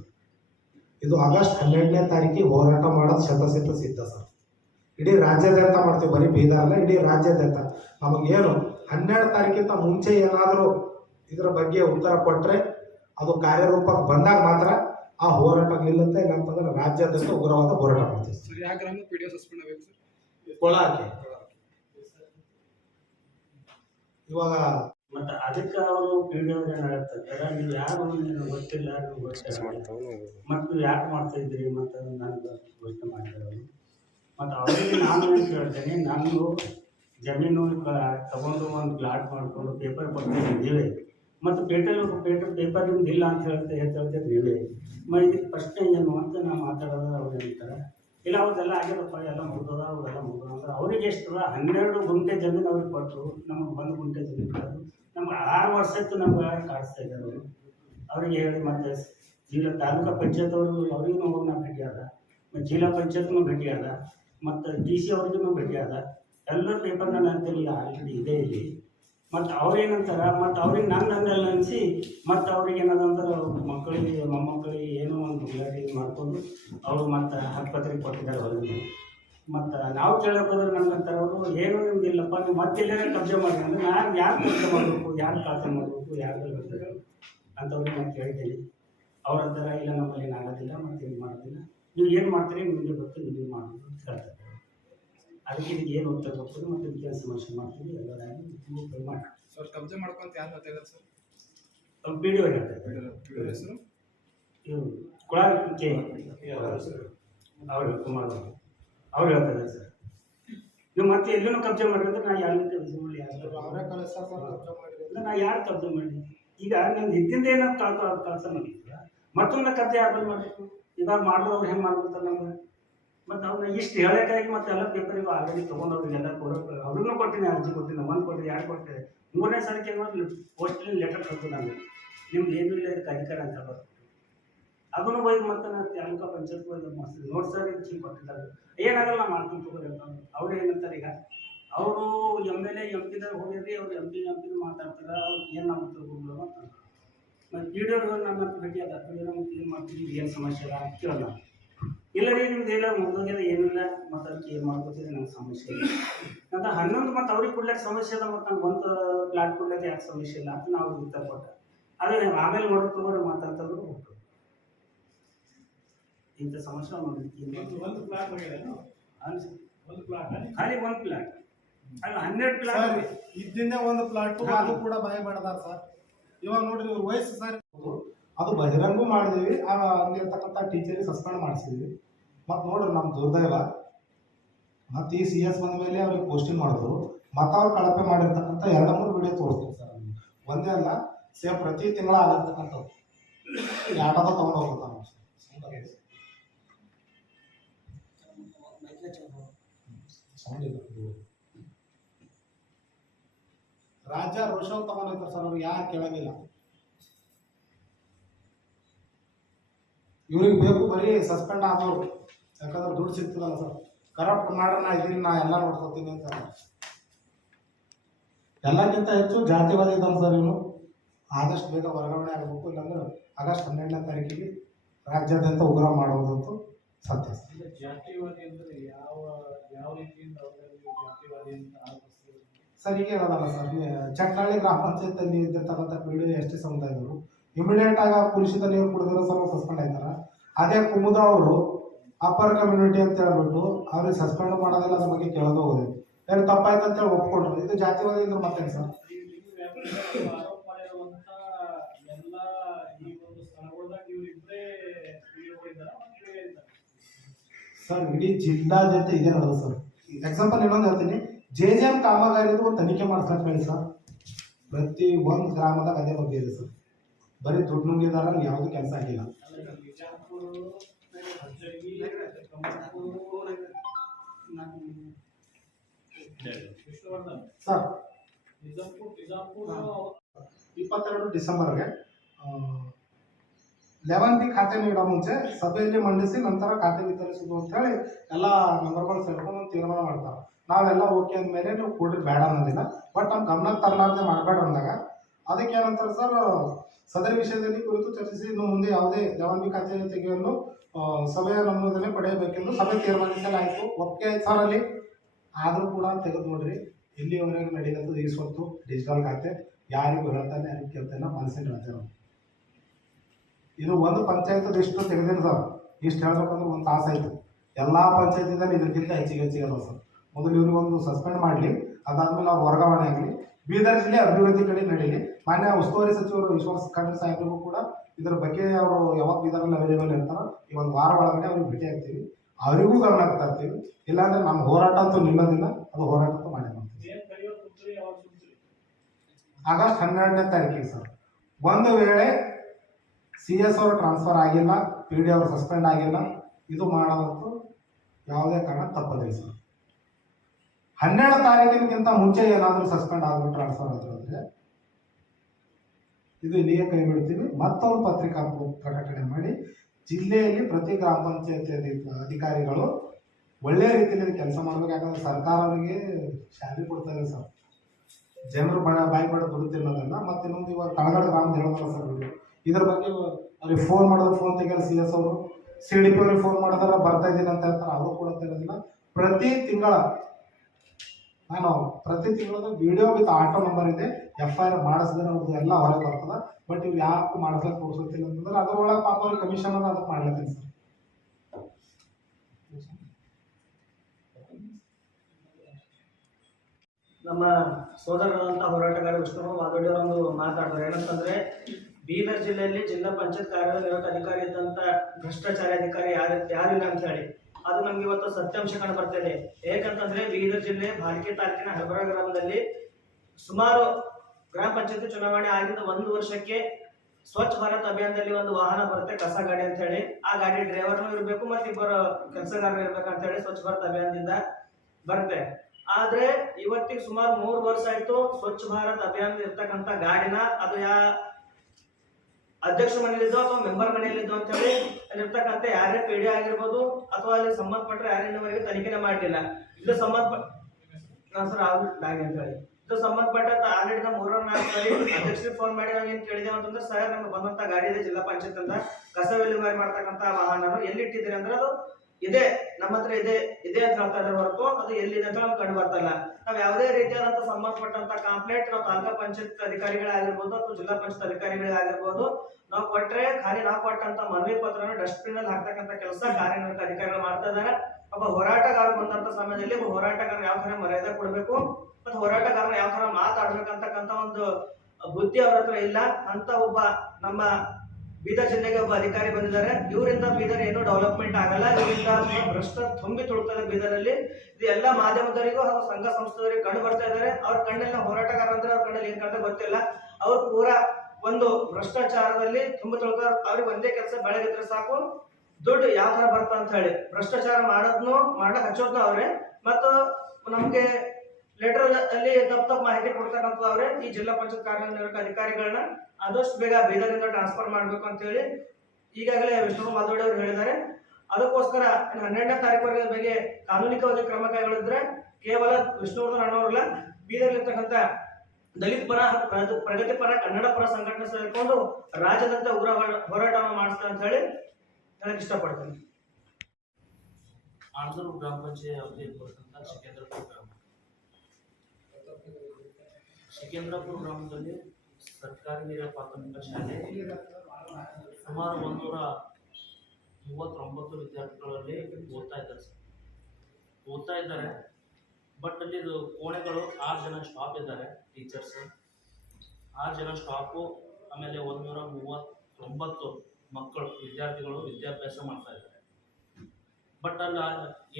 ಇದು ಆಗಸ್ಟ್ 12ನೇ ತಾರೀಕಿಗೆ ಹೋರಾಟ ಮಾಡೋದು ಶತಸಿದ್ಧ ಸಿದ್ಧ ಸರ್. ಇಡೀ ರಾಜ್ಯಾದ್ಯಂತ ಮಾಡ್ತೀವಿ, ಬರೀ ಬೀದರ್ ಅಲ್ಲ, ಇಡೀ ರಾಜ್ಯಾದ್ಯಂತ. ನಮಗೇನು 12 ತಾರೀಕಿಂತ ಮುಂಚೆ ಏನಾದರೂ ಇದರ ಬಗ್ಗೆ ಉತ್ತರ ಕೊಟ್ಟರೆ ಅದು ಕಾರ್ಯರೂಪಕ್ಕೆ ಬಂದಾಗ ಮಾತ್ರ ಆ ಹೋರಾಟ ನಿಲ್ಲುತ್ತೆ. ಇಲ್ಲ ಅಂತಂದ್ರೆ ರಾಜ್ಯಾದ್ಯಂತ ಉಗ್ರವಾದ ಹೋರಾಟ ಮಾಡ್ತೀವಿ ಸರ್. ಯಾವ ಗ್ರಾಮ PDO ಸಸ್ಪೆಂಡ್ ಆಗಬೇಕು ಸರ್? ಕೊಳಾರ್ಕೆ. ಇವಾಗ ಮತ್ತೆ ಅದಕ್ಕೆ ಅವರು PDO ಹೇಳ್ತಾರೆ, ನೀವು ಯಾರು ಗೊತ್ತಿಲ್ಲ, ಮತ್ತು ಯಾಕೆ ಮಾಡ್ತಾ ಇದ್ರಿ ಮತ್ತೆ ನನಗೆ ಘೋಷಣೆ ಮಾಡಿದ್ರು. ಮತ್ತು ಅವರಿಗೆ ನಾನು ಏನು ಕೇಳ್ತೇನೆ, ನಾನು ಜಮೀನು ತಗೊಂಡು ಒಂದು ಪ್ಲಾಟ್ ಮಾಡಿಕೊಂಡು ಪೇಪರ್ ಕೊಡ್ತೇನೆ ನೀವೇ, ಮತ್ತು ಪೇಪರಿಂದ ಇಲ್ಲ ಅಂತ ಹೇಳ್ತೇವೆ ನೀವೇ. ಇದಕ್ಕೆ ಪ್ರಶ್ನೆ ಏನು ಅಂತ ನಾವು ಮಾತಾಡೋದು. ಅವ್ರು ಹೇಳ್ತಾರೆ ಇಲ್ಲ ಅವ್ರದ್ದೆಲ್ಲ ಆಗ್ಯದಪ್ಪ, ಎಲ್ಲ ಮುಗ್ದದ, ಅವ್ರೆಲ್ಲ ಮುಗ್ದದ ಅಂದ್ರೆ ಅವ್ರಿಗೆ ಎಷ್ಟು 12 ಗುಂಟೆ ಜಮೀನು ಅವ್ರಿಗೆ ಕೊಟ್ಟರು, ನಮಗೆ 1 ಗುಂಟೆ ಜಮೀನು ಕೊಡೋದು. ನಮ್ಗೆ 6 ವರ್ಷದ್ದು ನಮ್ಗೆ ಕಾಡಿಸ್ತಾ ಇದ್ದಾರೆ ಅವರು. ಅವ್ರಿಗೆ ಹೇಳಿ ಮತ್ತು ತಾಲೂಕಾ ಪಂಚಾಯತ್ ಅವರು ಅವ್ರಿಗೂ ನಾವು ಭೇಟಿಯಾದ, ಮತ್ತು ಜಿಲ್ಲಾ ಪಂಚಾಯತ್ನೂ ಭೇಟಿಯಾದ, ಮತ್ತು DC ಅವ್ರಿಗೂ ಭೇಟಿಯಾದ. ಎಲ್ಲ ಪೇಪರ್ ನನ್ನ ಅಂತೇಳಿ ಆಲ್ರೆಡಿ ಇದೆ ಇಲ್ಲಿ. ಮತ್ತು ಅವ್ರೇನಂತಾರೆ, ಮತ್ತು ಅವ್ರಿಗೆ ನನ್ನ ಹಂಗಲ್ಲ ಅನಿಸಿ, ಮತ್ತು ಅವ್ರಿಗೆ ಏನದಂದ್ರೆ ಮಕ್ಕಳಿಗೆ ಮೊಮ್ಮಕ್ಕಳಿಗೆ ಏನೋ ಒಂದು ಗುಲಾಟಿ ಮಾಡಿಕೊಂಡು ಅವರು ಮತ್ತು ಹಕ್ಕುಪತ್ರಿಕೆ ಕೊಟ್ಟಿದ್ದಾರೆ ಹೊರಗೆ. ಮತ್ತು ನಾವು ಕೇಳೋಕೆ ಹೋದ್ರೆ ನಮ್ಗಂತಾರೆ ಅವರು, ಏನೂ ನಿಮ್ದು ಇಲ್ಲಪ್ಪ, ನೀವು ಮತ್ತೆ ಎಲ್ಲಾರ ಕಬ್ಜೆ ಮಾಡಿ ಅಂದರೆ ನಾನು ಯಾರು ಕಬ್ಜೆ ಮಾಡಬೇಕು, ಯಾರು ಖಾತೆ ಮಾಡಬೇಕು, ಯಾರು ಅಂತವ್ರಿಗೆ ನಾನು ಕೇಳಿದ್ದೀನಿ. ಅವ್ರ ಅಂತಾರೆ ಇಲ್ಲ ನಮ್ಮಲ್ಲಿ ಏನಾಗೋದಿಲ್ಲ, ಮತ್ತು ಇದು ಮಾಡೋದಿಲ್ಲ, ನೀವು ಏನು ಮಾಡ್ತೀರಿ ನಿಮಗೆ ಗೊತ್ತು, ನೀವು ಮಾಡೋದು ಅಂತ ಹೇಳ್ತಾರೆ. ಅದಕ್ಕೆ ಇದಕ್ಕೆ ಏನು ಉತ್ತರ ಕೊಡ್ತೀವಿ ಮತ್ತು ಇದಕ್ಕೆ ಸಮಸ್ಯೆ ಮಾಡ್ತೀವಿ ಎಲ್ಲರಾಗಿ ನೀವು ಮಾಡಿ. ಸರ್ ಕಬ್ಜೆ ಮಾಡ್ಕೊಂತ ಯಾರು ಗೊತ್ತಿಲ್ಲ ಸರ್? PDO ಹೇಳ್ತಾರೆ ಹೆಸರು ಇವರು ಕುಳಾರ್ ಕೆ ಅವರು ಕುಮಾರ್ ಅವ್ರು ಹೇಳ್ತಾರೆ ಸರ್, ನೀವು ಮತ್ತೆ ಎಲ್ಲೂ ಕಬ್ಜೆ ಮಾಡಿದ್ರೆ ನಾ ಯಾರು ಕಬ್ಜೆ ಮಾಡಿ, ನಾ ಯಾರು ಕಬ್ಜೆ ಮಾಡಿ? ಈಗ ನಮ್ದು ಇದ್ದಿಂದ ಏನೋ ಕೆಲಸ ಮಾಡಿದ್ರ ಮತ್ತೊಂದು ಕಬ್ಜೆ ಯಾರು ಮಾಡಬೇಕು? ಇವಾಗ ಮಾಡಿದ್ರೆ ಅವ್ರು ಹೆಂಗೆ ಮಾಡ್ಬಿಡ್ತಾರೆ ನಮ್ಗೆ? ಮತ್ತು ಅವ್ರನ್ನ ಇಷ್ಟು ಹೇಳೋಕ್ಕಾಗಿ ಮತ್ತೆ ಎಲ್ಲ ಪೇಪರಿಗೆ ಆಲ್ರೆಡಿ ತೊಗೊಂಡವ್ರಿಗೆಲ್ಲ ಅವ್ರಿಗೂ ಕೊಟ್ಟಿನಿ, ಅರ್ಜಿ ಕೊಟ್ಟಿನಿ, 1 ಕೊಟ್ಟಿದೆ, 2 ಕೊಟ್ಟಿದೆ, 3ನೇ ಸಲಕ್ಕೆ ಏನು ಪೋಸ್ಟಲ್ಲಿ ಲೆಟರ್ ಕಳ್ತು ನಾನು, ನಿಮ್ದು ಏನೂ ಇಲ್ಲ ಇದಕ್ಕೆ ಅಧಿಕಾರ ಅಂತ ಬರ್ತು. ಅದನ್ನು ಹೋಗಿ ಮತ್ತೆ ನಾನು ತಾಲೂಕಾ ಪಂಚಾಯತ್ ಹೋಗಿ ಮಾಡಿಸ್ತೀನಿ, ನೋಡಿ ಸರ್ ಇದು ಚೀಲ್ ಕೊಟ್ಟಿದ್ದಾರೆ, ಏನಾಗಲ್ಲ ಮಾಡ್ತೀನಿ ತಗೋರಿ ಅಂತ. ಅವ್ರು ಏನಂತಾರೆ, ಈಗ ಅವರು MLA MP ಹೋಗಿದ್ರಿ, ಅವ್ರು MP ಮಾತಾಡ್ತಾರೆ, ಅವ್ರಿಗೆ ಏನು ಆಗುತ್ತೆ ಹೋಗ್ಬೋದು ಅಂತ. ಮತ್ತು PDO ನನ್ನ ಭೇಟಿ ಅದ, ನಮ್ಗೆ ಏನು ಮಾಡ್ತೀವಿ, ಏನು ಸಮಸ್ಯೆ ಇಲ್ಲ ಅಂತ ಕೇಳೋಣ. ಇಲ್ಲ ರೀ ನಿಮ್ದು ಎಲ್ಲ ಮುಗಿದೋಗ್ಯದ, ಏನಿಲ್ಲ, ಮತ್ತು ಅದಕ್ಕೆ ಏನು ಮಾಡ್ಕೋತೀರಿ, ನಂಗೆ ಸಮಸ್ಯೆ ಇಲ್ಲ ಅಂತ 11 ಮತ್ತು ಅವ್ರಿಗೆ ಕೊಡ್ಲಿಕ್ಕೆ ಸಮಸ್ಯೆ ಅದ, ಮತ್ತು ನಂಗೆ 1 ಪ್ಲಾಟ್ ಕೊಡ್ಲಿಕ್ಕೆ ಯಾಕೆ ಸಮಸ್ಯೆ ಇಲ್ಲ ಅಂತ ನಾವು ಉತ್ತರ ಕೊಟ್ಟೆ. ಅದೇ ಆಮೇಲೆ ನೋಡಿ ತಗೋರಿ ಮಾತಾಡ್ತಂದ್ರು ಹೋಗ್ತು. ಇಂಥ ಸಮಸ್ಯೆ ನೋಡಿ ಖಾಲಿ 1 ಪ್ಲಾಟ್ ಅಲ್ಲ 12 ಪ್ಲಾಟ್ ಇದ್ದಿಂದ 1 ಪ್ಲಾಟ್ ಅದು ಕೂಡ ಬಾಯಿ ಮಾಡಿದಾರ ಸರ್. ಇವಾಗ ನೋಡ್ರಿ ಇವ್ರ ವಯಸ್ಸು ಸರ್, ಅದು ಬಹಿರಂಗ ಮಾಡಿದೀವಿ, ಅಲ್ಲಿರ್ತಕ್ಕಂಥ ಟೀಚರಿಗೆ ಸಸ್ಪೆಂಡ್ ಮಾಡಿಸಿದ್ವಿ. ಮತ್ತು ನೋಡ್ರಿ ನಮ್ಮ ದುರ್ದೈವ, ಮತ್ತು ಈ CS ಬಂದ ಮೇಲೆ ಅವ್ರಿಗೆ ಪೋಸ್ಟಿಂಗ್ ಮಾಡೋದು, ಮತ್ತು ಅವ್ರು ಕಳಪೆ ಮಾಡಿರ್ತಕ್ಕಂಥ 2-3 ವಿಡಿಯೋ ತೋರಿಸ್ತೀವಿ ಸರ್. ಒಂದೇ ಅಲ್ಲ, ಸೇಮ್ ಪ್ರತಿ ತಿಂಗಳ ಆಗಿರ್ತಕ್ಕಂಥದ್ದು ಯಾಟದ ತೊಗೊಂಡು ಹೋಗ್ತಾನೆ ರಾಜ್ಯ ರೋಷವ್ ತಗೊಂಡೈತಾರೆ ಸರ್. ಅವ್ರು ಯಾರು ಕೇಳಂಗಿಲ್ಲ, ಇವ್ರಿಗೆ ಬೇಕು ಬರೀ ಸಸ್ಪೆಂಡ್ ಆದವ್ರು, ಯಾಕಂದ್ರೆ ದುಡ್ಡು ಸಿಗ್ತದಲ್ಲ ಸರ್. ಕರಪ್ಟ್ ಮಾಡೋಣ ಇದೀನಿ, ನಾ ಎಲ್ಲ ನೋಡ್ಕೊತೀನಿ ಅಂತ. ಎಲ್ಲಕ್ಕಿಂತ ಹೆಚ್ಚು ಜಾತಿವಾದಿ ಇದ್ದಾನೆ ಸರ್ ಇವನು. ಆದಷ್ಟು ಬೇಗ ವರ್ಗಾವಣೆ ಆಗಬೇಕು, ಇಲ್ಲಾಂದ್ರೆ ಆಗಸ್ಟ್ 12ನೇ ತಾರೀಕಿಗೆ ರಾಜ್ಯಾದ್ಯಂತ ಉಗ್ರ ಮಾಡುವುದಂತೂ ಸತ್ಯ. ಜಾತಿವಾದಿ ಅಂದ್ರೆ ಯಾವ ರೀತಿಯಿಂದ ಜಾತಿವಾದಿ ಅಂತ ಸರ್ ಈಗ ಹೇಳೋದಲ್ಲ ಸರ್, ಚಟ್ನಳ್ಳಿ ಗ್ರಾಮ ಪಂಚಾಯತ್ ಇದ್ದಿರ್ತಕ್ಕಂಥ PDO ST ಸಮುದಾಯದವರು ಇಮಿಡಿಯೇಟ್ ಆಗಿ ಪುರುಷದ ನೀರು ಕುಡಿದ್ರೆ ಸರ್ ಸಸ್ಪೆಂಡ್ ಆಯ್ತಾರ. ಅದೇ ಕುಮುದ ಅವರು ಅಪ್ಪರ್ ಕಮ್ಯುನಿಟಿ ಅಂತ ಹೇಳ್ಬಿಟ್ಟು ಅವ್ರಿಗೆ ಸಸ್ಪೆಂಡ್ ಮಾಡೋದಿಲ್ಲ, ಅದ್ರ ಬಗ್ಗೆ ಕೇಳೋದು ಹೋಗೋದು, ಏನು ತಪ್ಪಾಯ್ತು ಅಂತೇಳಿ ಒಪ್ಕೊಂಡ್ರು. ಇದು ಜಾತಿವಾದಿ ಅಂದ್ರೆ ಮತ್ತೇನು ಸರ್? ಆರೋಪ ಮಾಡಿರುವಂತ ಎಲ್ಲ ಈ ಒಂದು ಸ್ಥಳಗಳದಾಗ ಇವರಿಬ್ಬರೇ ಸರ್ ಇಡೀ ಜಿಲ್ಲಾದ್ಯಂತ ಇದೇ ನಡೆದ ಸರ್. ಎಕ್ಸಾಂಪಲ್ ಇನ್ನೊಂದು ಹೇಳ್ತೀನಿ, JJM ಕಾಮಗಾರಿದು ಒಂದು ತನಿಖೆ ಮಾಡ್ಸಕ್ ಹೇಳಿ ಸರ್. ಪ್ರತಿ ಒಂದು ಗ್ರಾಮದಾಗ ಅದೇ ಬಗ್ಗೆ ಇದೆ ಸರ್. ಬರೀ ದುಡ್ಡು ನುಂಗಿದಾರ, ಯಾವುದು ಕೆಲಸ ಆಗಿಲ್ಲ. ಸರ್ 22 ಡಿಸೆಂಬರ್ಗೆ 11B ಖಾತೆ ನೀಡೋ ಮುಂಚೆ ಸಭೆಯಲ್ಲಿ ಮಂಡಿಸಿ ನಂತರ ಖಾತೆ ವಿತರಿಸುವುದು ಅಂತ ಹೇಳಿ ಎಲ್ಲ ಮೆಂಬರ್ಗಳು ಸೇರ್ಕೊಂಡು ಒಂದು ತೀರ್ಮಾನ ಮಾಡ್ತಾರೆ. ನಾವೆಲ್ಲ ಓಕೆ ಅಂದಮೇಲೆ ನೀವು ಕೊಡ್ರಿ, ಬೇಡ ಅನ್ನೋದಿಲ್ಲ, ಬಟ್ ನಮ್ಮ ಗಮನಕ್ಕೆ ತರಲಾರ್ದೆ ಮಾಡಬೇಡ್ರಿ ಅಂದಾಗ ಅದಕ್ಕೆ ಏನಂತಾರೆ ಸರ್, ಸದರಿ ವಿಷಯದಲ್ಲಿ ಕುರಿತು ಚರ್ಚಿಸಿ ಇನ್ನು ಮುಂದೆ ಯಾವುದೇ 11B ಖಾತೆ ತೆಗೆಯಲು ಸಭೆಯ ಅನುಮೋದನೆ ಪಡೆಯಬೇಕೆಂದು ಸಭೆ ತೀರ್ಮಾನಿಸಲಾಯಿತು. ಒಪ್ಪಿಗೆ ಆಯ್ತು ಸರ್ ಅಲ್ಲಿ. ಆದರೂ ಕೂಡ ತೆಗೆದು ನೋಡ್ರಿ, ಇಲ್ಲಿವರೆಗೆ ನಡೀತದ್ದು ಈ ಸ್ವತ್ತು ಡಿಜಿಟಲ್ ಖಾತೆ ಯಾರಿಗೂ ಹೇಳ್ತಾನೆ, ಯಾರಿಗೂ ಕೇಳ್ತಾನೆ, ಮನಸ್ಸಿನ ಹೇಳ್ತೇವೆ. ಇದು ಒಂದು ಪಂಚಾಯತ್ ಇಷ್ಟು ತೆಗೆದಿಲ್ಲ ಸರ್. ಇಷ್ಟು ಹೇಳ್ಬೇಕಂದ್ರೆ 1 ತಾಸು ಆಯ್ತು. ಎಲ್ಲ ಪಂಚಾಯತಿದಲ್ಲಿ ಇದಕ್ಕಿಂತ ಹೆಚ್ಚಿಗೆ ಅದಾವ ಸರ್. ಮೊದಲು ಇವ್ರಿಗೊಂದು ಸಸ್ಪೆಂಡ್ ಮಾಡಲಿ, ಅದಾದ್ಮೇಲೆ ಅವ್ರು ವರ್ಗಾವಣೆ ಆಗಲಿ, ಬೀದರ್ ಜಿಲ್ಲೆ ಅಭಿವೃದ್ಧಿ ಕಡೆ ನಡೀಲಿ. ಮಾನ್ಯ ಉಸ್ತುವಾರಿ ಸಚಿವರು ಈಶ್ವರ್ ಖಂಡ್ರೆ ಸಾಹೇಬರಿಗೂ ಕೂಡ ಇದರ ಬಗ್ಗೆ ಅವರು ಯಾವಾಗ ಬೀದರಲ್ಲಿ ಅವೈಲೇಬಲ್ ಇರ್ತಾರೋ ಈ ಒಂದು ವಾರ ಒಳಗಡೆ ಅವ್ರಿಗೆ ಭೇಟಿ ಆಗ್ತೀವಿ. ಅವರಿಗೂ ಗಮನಕ್ಕೆ ತರ್ತೀವಿ. ಇಲ್ಲಾಂದ್ರೆ ನಮ್ಮ ಹೋರಾಟ ಅಂತೂ ನಿಲ್ಲೋದಿಲ್ಲ, ಅದು ಹೋರಾಟ ಅಂತೂ ಮಾಡೇ ಮಾಡ್ತೀವಿ. ಆಗಸ್ಟ್ 12ನೇ ತಾರೀಕಿಗೆ ಸರ್. ಒಂದು ವೇಳೆ CS ಅವರು ಟ್ರಾನ್ಸ್ಫರ್ ಆಗಿಲ್ಲ, PD ಅವರು ಸಸ್ಪೆಂಡ್ ಆಗಿಲ್ಲ, ಇದು ಮಾಡೋದಂತೂ ಯಾವುದೇ ಕಾರಣ ತಪ್ಪದಿಲ್ಲ ಸರ್. 12 ತಾರೀಕಿನಗಿಂತ ಮುಂಚೆ ಏನಾದರೂ ಸಸ್ಪೆಂಡ್ ಆದರೂ ಟ್ರಾನ್ಸ್ಫರ್ ಆದರೂ ಅಂದರೆ ಇದು ಇಲ್ಲಿಗೆ ಕೈ ಬಿಡ್ತೀವಿ. ಮತ್ತೊಂದು ಪತ್ರಿಕಾ ಪ್ರಕಟಣೆ ಮಾಡಿ ಜಿಲ್ಲೆಯಲ್ಲಿ ಪ್ರತಿ ಗ್ರಾಮ ಪಂಚಾಯತಿ ಅಧಿಕಾರಿಗಳು ಒಳ್ಳೆಯ ರೀತಿಯಲ್ಲಿ ಕೆಲಸ ಮಾಡಬೇಕು. ಯಾಕಂದ್ರೆ ಸರ್ಕಾರ ಅವರಿಗೆ ಶಾಲೆ ಕೊಡ್ತಾ ಇದೆ ಸರ್, ಜನರು ಬಾಯಿ ಪಡ ದುಡಿತಿರೋದನ್ನ. ಮತ್ತೆ ಇನ್ನೊಂದು ಇವಾಗ ತಳಗಡ ಗ್ರಾಮದ ಹೇಳೋದಲ್ಲ ಸರ್, ಇದ್ರ ಬಗ್ಗೆ ಅವ್ರಿಗೆ ಫೋನ್ ಮಾಡೋದು, ಫೋನ್ ತೆಗೆಯಲ್ಲ CS ಅವರು, CDP ಅವ್ರಿಗೆ ಫೋನ್ ಮಾಡಿದ್ರೆ ಬರ್ತಾ ಇದ್ದೀನಿ ಅಂತ ಹೇಳ್ತಾರೆ, ಅವರು ಕೂಡ ತಿಳಿದಿಲ್ಲ. ಪ್ರತಿ ತಿಂಗಳದ ವಿಡಿಯೋ ವಿತ್ ಆಟೋ ನಂಬರ್ ಇದೆ, FIR ಮಾಡಿಸಿದ್ರೆ ಅವ್ರದ್ದು ಎಲ್ಲ ಹೊರಗೆ ಬರ್ತದೆ. ಬಟ್ ಇವ್ರು ಯಾಕೆ ಮಾಡಿಸ್ಲಕ್ಕೆ ತೋರಿಸುತ್ತಿಲ್ಲ ಅಂತಂದ್ರೆ ಅದರೊಳಗೆ ಪಾಪ ಅವ್ರಿಗೆ ಕಮಿಷನ್ ಅದ, ಅದಕ್ಕೆ ಮಾಡ್ಲತ್ತೀನಿ ಸರ್. ನಮ್ಮ ಸೋದರರಾದಂಥ ಹೋರಾಟಗಾರ ವಿಷ್ಣು ಮಾಧೋಡಿ ಅವರೊಂದು ಮಾತಾಡ್ತಾರೆ. ಏನಂತಂದ್ರೆ ಬೀದರ್ ಜಿಲ್ಲೆಯಲ್ಲಿ ಜಿಲ್ಲಾ ಪಂಚಾಯತ್ ಕಾರ್ಯನಿರ್ವಾಹಕ ಅಧಿಕಾರಿ ಇದ್ದಂತ ಭ್ರಷ್ಟಾಚಾರ ಅಧಿಕಾರಿ ಯಾರಿಲ್ಲ ಅಂತ ಹೇಳಿ ಅದು ನಮ್ಗೆ ಇವತ್ತು ಸತ್ಯಾಂಶ ಕಂಡು ಬರ್ತಿದೆ. ಏಕಂತಂದ್ರೆ ಬೀದರ್ ಜಿಲ್ಲೆ ಭಾಲ್ಕಿ ತಾಲೂಕಿನ ಹರಬರ ಗ್ರಾಮದಲ್ಲಿ ಸುಮಾರು ಗ್ರಾಮ ಪಂಚಾಯತಿ ಚುನಾವಣೆ ಆಗಿದ್ದ 1 ವರ್ಷಕ್ಕೆ ಸ್ವಚ್ಛ ಭಾರತ್ ಅಭಿಯಾನದಲ್ಲಿ ಒಂದು ವಾಹನ ಬರುತ್ತೆ, ಕಸ ಗಾಡಿ ಅಂತ ಹೇಳಿ. ಆ ಗಾಡಿ ಡ್ರೈವರ್ನೂ ಇರಬೇಕು ಮತ್ತೆ ಇಬ್ಬರು ಕೆಲಸಗಾರರು ಇರ್ಬೇಕಂತ ಹೇಳಿ ಸ್ವಚ್ಛ ಭಾರತ್ ಅಭಿಯಾನದಿಂದ ಬರುತ್ತೆ. ಆದ್ರೆ ಇವತ್ತಿಗೆ ಸುಮಾರು 3 ವರ್ಷ ಆಯ್ತು ಸ್ವಚ್ಛ ಭಾರತ್ ಅಭಿಯಾನ ಇರ್ತಕ್ಕಂಥ ಗಾಡಿನ ಅದು ಅಧ್ಯಕ್ಷ ಮನೆಯಲ್ಲಿದ್ದೋ ಅಥವಾ ಮೆಂಬರ್ ಮನೆಯಲ್ಲಿದ್ದೋ ಅಂತ ಹೇಳಿ ಅಲ್ಲಿರ್ತಕ್ಕಂಥ ಯಾರೇ PD ಆಗಿರ್ಬೋದು ಅಥವಾ ಅಲ್ಲಿ ಸಂಬಂಧಪಟ್ಟ ಯಾರಿನವರೆಗೆ ತನಿಖೆನೆ ಮಾಡಲಿಲ್ಲ. ಇದು ಸಂಬಂಧಪಟ್ಟ ಅಂತ ಹೇಳಿ ಇದು ಸಂಬಂಧಪಟ್ಟ ಆಲ್ರೆಡಿ ನಮ್ಮ 3-4 ಅಧ್ಯಕ್ಷರಿಗೆ ಫೋನ್ ಮಾಡಿ ನಾವು ಏನ್ ಕೇಳಿದೇವೆ ಅಂತಂದ್ರೆ, ಸರ್ ನಮ್ಗೆ ಬಂದಂತ ಗಾಡಿ ಇದೆ ಜಿಲ್ಲಾ ಪಂಚಾಯತ್ ಅಂತ, ಕಸ ವಿಲೇವಾರಿ ಮಾಡ್ತಕ್ಕಂಥ ವಾಹನ ಎಲ್ಲಿಟ್ಟಿದ್ದೀರಿ ಅಂದ್ರೆ ಅದು ಇದೆ ನಮ್ಮ ಹತ್ರ ಇದೆ ಅಂತ ಹೇಳ್ತಾ ಇದ್ದಾರೆ ಹೊರತು ಅದು ಎಲ್ಲಿದೆ ಅಂತ ನಮ್ಗೆ ಕಂಡು ಬರ್ತಲ್ಲ. ನಾವ್ ಯಾವುದೇ ರೀತಿಯಾದಂತ ಸಂಬಂಧಪಟ್ಟಂತ ಕಂಪ್ಲೇಂಟ್ ನಾವು ತಾಲೂಕಾ ಪಂಚಾಯತ್ ಅಧಿಕಾರಿಗಳಾಗಿರ್ಬೋದು ಅಥವಾ ಜಿಲ್ಲಾ ಪಂಚಾಯತ್ ಅಧಿಕಾರಿಗಳಾಗಿರ್ಬೋದು ನಾವು ಕೊಟ್ರೆ ಖಾಲಿ ನಾವು ಕೊಟ್ಟಂತ ಮನವಿ ಪತ್ರನ ಡಸ್ಟ್ಬಿನ್ ಅಲ್ಲಿ ಹಾಕ್ತಕ್ಕಂಥ ಕೆಲಸ ಕಾರ್ಯನಿರ್ವಾಹಕ ಅಧಿಕಾರಿಗಳು ಮಾಡ್ತಾ ಇದ್ದಾರೆ. ಒಬ್ಬ ಹೋರಾಟಗಾರ ಬಂದಂತ ಸಮಯದಲ್ಲಿ ಒಬ್ಬ ಹೋರಾಟಗಾರ ಯಾವ ತರ ಮರ್ಯಾದೆ ಕೊಡಬೇಕು ಮತ್ತು ಹೋರಾಟಗಾರನ ಯಾವ ತರ ಮಾತಾಡ್ಬೇಕಂತಕ್ಕಂಥ ಒಂದು ಬುದ್ಧಿ ಅವ್ರ ಹತ್ರ ಇಲ್ಲ. ಅಂತ ಒಬ್ಬ ನಮ್ಮ ಬೀದರ್ ಜಿಲ್ಲೆಗೆ ಒಬ್ಬ ಅಧಿಕಾರಿ ಬಂದಿದ್ದಾರೆ. ಇವರಿಂದ ಬೀದರ್ ಏನು ಡೆವಲಪ್ಮೆಂಟ್ ಆಗಲ್ಲ, ಇವರಿಂದ ಭ್ರಷ್ಟ ತುಂಬಿ ತುಳುಕ್ತದೆ ಬೀದರಲ್ಲಿ. ಇದು ಎಲ್ಲ ಮಾಧ್ಯಮದವರಿಗೂ ಹಾಗೂ ಸಂಘ ಸಂಸ್ಥೆಯವರಿಗೆ ಕಂಡು ಬರ್ತಾ ಇದ್ದಾರೆ. ಅವ್ರ ಕಣ್ಣಲ್ಲಿ ಹೋರಾಟಗಾರ ಅಂದ್ರೆ ಅವ್ರ ಕಣ್ಣಲ್ಲಿ ಏನ್ ಕಂಡು ಗೊತ್ತಿಲ್ಲ. ಅವ್ರು ಪೂರಾ ಒಂದು ಭ್ರಷ್ಟಾಚಾರದಲ್ಲಿ ತುಂಬಿ ತುಳುಕ್ತಾರೆ. ಅವ್ರಿಗೆ ಒಂದೇ ಕೆಲಸ ಬೆಳಗಿದ್ರೆ ಸಾಕು, ದುಡ್ಡು ಯಾವ ತರ ಬರ್ತಾ ಅಂತ ಹೇಳಿ ಭ್ರಷ್ಟಾಚಾರ ಮಾಡಕ್ ಹಚ್ಚೋದ್ನ ಅವ್ರೆ. ಮತ್ತು ನಮ್ಗೆ ಲೆಟರ್ ಅಲ್ಲಿ ತಪ್ಪು ಮಾಹಿತಿ ಕೊಡ್ತಕ್ಕಂಥದ್ದು ಅವ್ರೆ. ಈ ಜಿಲ್ಲಾ ಪಂಚಾಯತ್ ಕಾರ್ಯನಿರ್ವಾಹಕ ಅಧಿಕಾರಿಗಳನ್ನ ಆದಷ್ಟು ಬೇಗ ಬೀದರ್ನಿಂದ ಟ್ರಾನ್ಸ್ಫರ್ ಮಾಡ್ಬೇಕು ಅಂತ ಹೇಳಿ ಈಗಾಗಲೇ ವಿಷ್ಣು ಮಾಧೋಡಿ ಅವರು ಹೇಳಿದ್ದಾರೆ. ಅದಕ್ಕೋಸ್ಕರ 12ನೇ ತಾರೀಕು ಬಗ್ಗೆ ಕಾನೂನಿಕವಾಗಿ ಕ್ರಮ ಕೈಗೊಳ್ಳಿದ್ರೆ ಕೇವಲ ವಿಷ್ಣುವರ್ಧನ್ ಅಣ್ಣವ್ರಲ್ಲ, ಬೀದರ್ಲಿರ್ತಕ್ಕಂಥ ದಲಿತ ಪರ ಪ್ರಗತಿಪರ ಕನ್ನಡ ಪರ ಸಂಘಟನೆ ಸೇರ್ಕೊಂಡು ರಾಜ್ಯದಂತ ಉಗ್ರ ಹೋರಾಟವನ್ನು ಮಾಡಿಸ್ತಾರೆ ಅಂತ ಹೇಳಿ ಹೇಳಕ್ ಇಷ್ಟಪಡ್ತೀನಿ. ಆಂಧ್ರ ಗ್ರಾಮ ಪಂಚಾಯತ್ ಬರ್ತಕ್ಕಂಥ ಶಿಕೇಂದ್ರಪುರ ಗ್ರಾಮದಲ್ಲಿ ಸರ್ಕಾರಿ ಹಿರಿಯ ಪ್ರಾಥಮಿಕ ಶಾಲೆ ಸುಮಾರು 139 ವಿದ್ಯಾರ್ಥಿಗಳಲ್ಲಿ ಓದ್ತಾ ಇದ್ದಾರೆ. ಬಟ್ ಅಲ್ಲಿ ಇದು ಕೋಣೆಗಳು 6 ಜನ ಸ್ಟಾಫ್ ಇದ್ದಾರೆ, ಟೀಚರ್ಸ್ 6 ಜನ ಸ್ಟಾಫು. ಆಮೇಲೆ 139 ಮಕ್ಕಳು ವಿದ್ಯಾರ್ಥಿಗಳು ವಿದ್ಯಾಭ್ಯಾಸ ಮಾಡ್ತಾ ಇದ್ದಾರೆ. ಬಟ್ ಅಲ್ಲ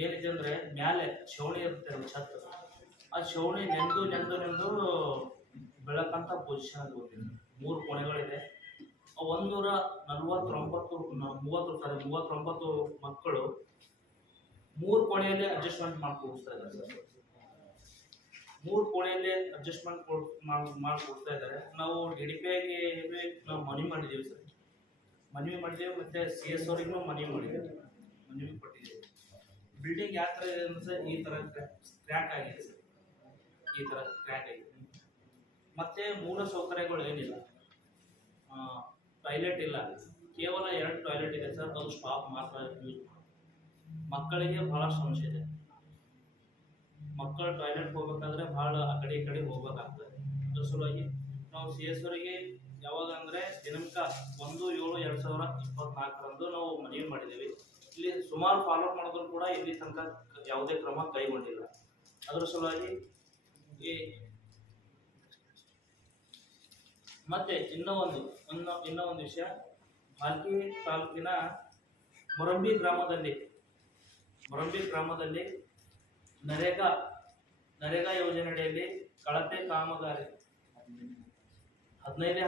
ಏನಿದೆ ಅಂದರೆ ಮ್ಯಾಲೆ ಛಾವಣಿ ಇರುತ್ತೆ, ಛತ್, ಆ ಛಾವಣಿ ನೆಂದು ಬೆಳಕಂತ ಪೊಸಿಷನ್ ಅಲ್ಲಿ ಹೋಗಿದೆ. 3 ಕೋಣೆಗಳಿದೆ. 139 ಮಕ್ಕಳು 3 ಕೋಣೆಯಲ್ಲಿ ಅಡ್ಜಸ್ಟ್ಮೆಂಟ್ ಮಾಡ್ಕೊಡ್ತಾ ಇದ್ದಾರೆ ಸರ್. 3 ಕೋಣೆಯಲ್ಲಿ ಅಡ್ಜಸ್ಟ್ಮೆಂಟ್ ಮಾಡ್ಕೊಡ್ತಾ ಇದ್ದಾರೆ. ನಾವು DDP ನಾವು ಮನವಿ ಮಾಡಿದ್ದೀವಿ ಸರ್, ಮತ್ತೆ CS ಅವರಿಗೂ ಮನವಿ ಕೊಟ್ಟಿದ್ದೀವಿ. ಬಿಲ್ಡಿಂಗ್ ಯಾವ ಥರ ಇದೆ ಅಂದ್ರೆ ಸರ್, ಈ ಥರ ಕ್ರ್ಯಾಕ್ ಆಗಿದೆ ಸರ್, ಈ ಥರ ಕ್ರ್ಯಾಕ್ ಆಗಿದೆ. ಮತ್ತೆ ಮೂಲ ಸೌಕರ್ಯಗಳು ಏನಿಲ್ಲ, ಟಾಯ್ಲೆಟ್ ಇಲ್ಲ, ಕೇವಲ 2 ಟಾಯ್ಲೆಟ್ ಇದೆ ಸರ್, ಅದು ಸ್ಟಾಫ್ ಮಾತ್ರ ಯೂಸ್ ಮಾಡಿ. ಮಕ್ಕಳಿಗೆ ಬಹಳ ಸಮಸ್ಯೆ ಇದೆ. ಮಕ್ಕಳು ಟಾಯ್ಲೆಟ್ ಹೋಗ್ಬೇಕಾದ್ರೆ ಬಹಳ ಆ ಕಡೆ ಈ ಕಡೆ ಹೋಗ್ಬೇಕಾಗ್ತದೆ. ಅದ್ರ ಸಲುವಾಗಿ ನಾವು CS ಅವರಿಗೆ ಯಾವಾಗ ಅಂದರೆ ದಿನಾಂಕ 1/7/2024 ನಾವು ಮನವಿ ಮಾಡಿದ್ದೀವಿ. ಇಲ್ಲಿ ಸುಮಾರು ಫಾಲೋ ಮಾಡಿದ್ರು ಕೂಡ ಇಲ್ಲಿ ತನಕ ಯಾವುದೇ ಕ್ರಮ ಕೈಗೊಂಡಿಲ್ಲ. ಅದರ ಸಲುವಾಗಿ ಮತ್ತೆ ಇನ್ನೂ ಒಂದು ವಿಷಯ, ಭಾಲ್ಕಿ ತಾಲೂಕಿನ ಮೊರಂಬಿ ಗ್ರಾಮದಲ್ಲಿ ಮೊರಂಬಿ ಗ್ರಾಮದಲ್ಲಿ ನರೇಗಾ ಯೋಜನೆಯಡಿಯಲ್ಲಿ ಕಳಪೆ ಕಾಮಗಾರಿ 15ನೇ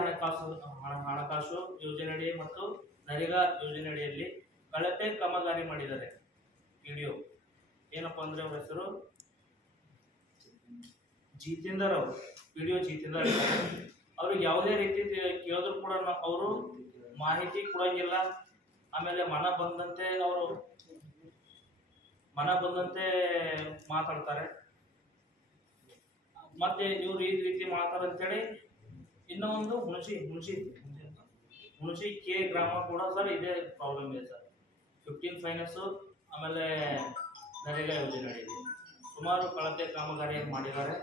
ಹಣಕಾಸು ಯೋಜನೆಯಡಿ ಮತ್ತು ನರೇಗಾ ಯೋಜನೆಯಡಿಯಲ್ಲಿ ಕಳಪೆ ಕಾಮಗಾರಿ ಮಾಡಿದ್ದಾರೆ. ವಿಡಿಯೋ ಏನಪ್ಪಾ ಅಂದ್ರೆ ಅವ್ರ ಹೆಸರು ಜಿತೇಂದರ್ ಅವರು, ವಿಡಿಯೋ ಜಿತೇಂದರ್ ಅವ್ರಿಗೆ ಯಾವುದೇ ರೀತಿ ಕೇಳಿದ್ರು ಕೂಡ ಅವರು ಮಾಹಿತಿ ಕೊಡಂಗಿಲ್ಲ. ಆಮೇಲೆ ಮನ ಬಂದಂತೆ ಮಾತಾಡ್ತಾರೆ. ಮತ್ತೆ ಇವ್ರು ಈ ರೀತಿ ಮಾಡ್ತಾರೆ ಅಂತೇಳಿ ಇನ್ನೂ ಒಂದು ಹುಣಸಿ ಕೆ ಗ್ರಾಮ ಕೂಡ ಸರ್ ಇದೇ ಪ್ರಾಬ್ಲಮ್ ಇದೆ ಸರ್. 15 ಫೈನಾನ್ಸು ಆಮೇಲೆ ನರೇಗಾ ಯೋಜನೆ ಅಡಿಯಲ್ಲಿ ಸುಮಾರು ಕಳಪೆ ಕಾಮಗಾರಿ ಮಾಡಿದ್ದಾರೆ.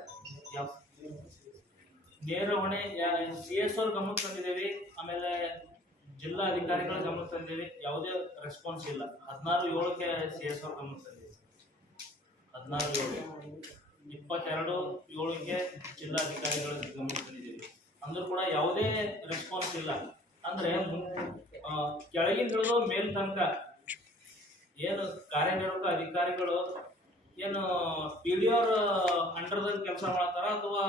ನೇರ ಹೊಣೆ CS ಅವ್ರ ಗಮನಕ್ಕೆ ತಂದಿದ್ದೇವೆ, ಆಮೇಲೆ ಜಿಲ್ಲಾ ಅಧಿಕಾರಿಗಳ ಗಮನಕ್ಕೆ ತಂದಿದ್ದೇವೆ, ಯಾವುದೇ ರೆಸ್ಪಾನ್ಸ್ ಇಲ್ಲ. 16/7ಕ್ಕೆ CS ಅವ್ರ ಗಮನಕ್ಕೆ ತಂದಿದ್ದೇವೆ. 16/7 22/7ಕ್ಕೆ ಜಿಲ್ಲಾ ಅಧಿಕಾರಿಗಳ ಗಮನಕ್ಕೆ ತಂದಿದ್ದೇವೆ. ಅಂದ್ರೂ ಕೂಡ ಯಾವುದೇ ರೆಸ್ಪಾನ್ಸ್ ಇಲ್ಲ. ಅಂದ್ರೆ ಕೆಳಗಿನ ಹಿಡಿದು ಮೇಲ್ ತನಕ ಏನು ಕಾರ್ಯನಿರ್ವಾಹಕ ಅಧಿಕಾರಿಗಳು ಏನು PDO ಅಂಡರ್ದಲ್ಲಿ ಕೆಲಸ ಮಾಡ್ತಾರ ಅಥವಾ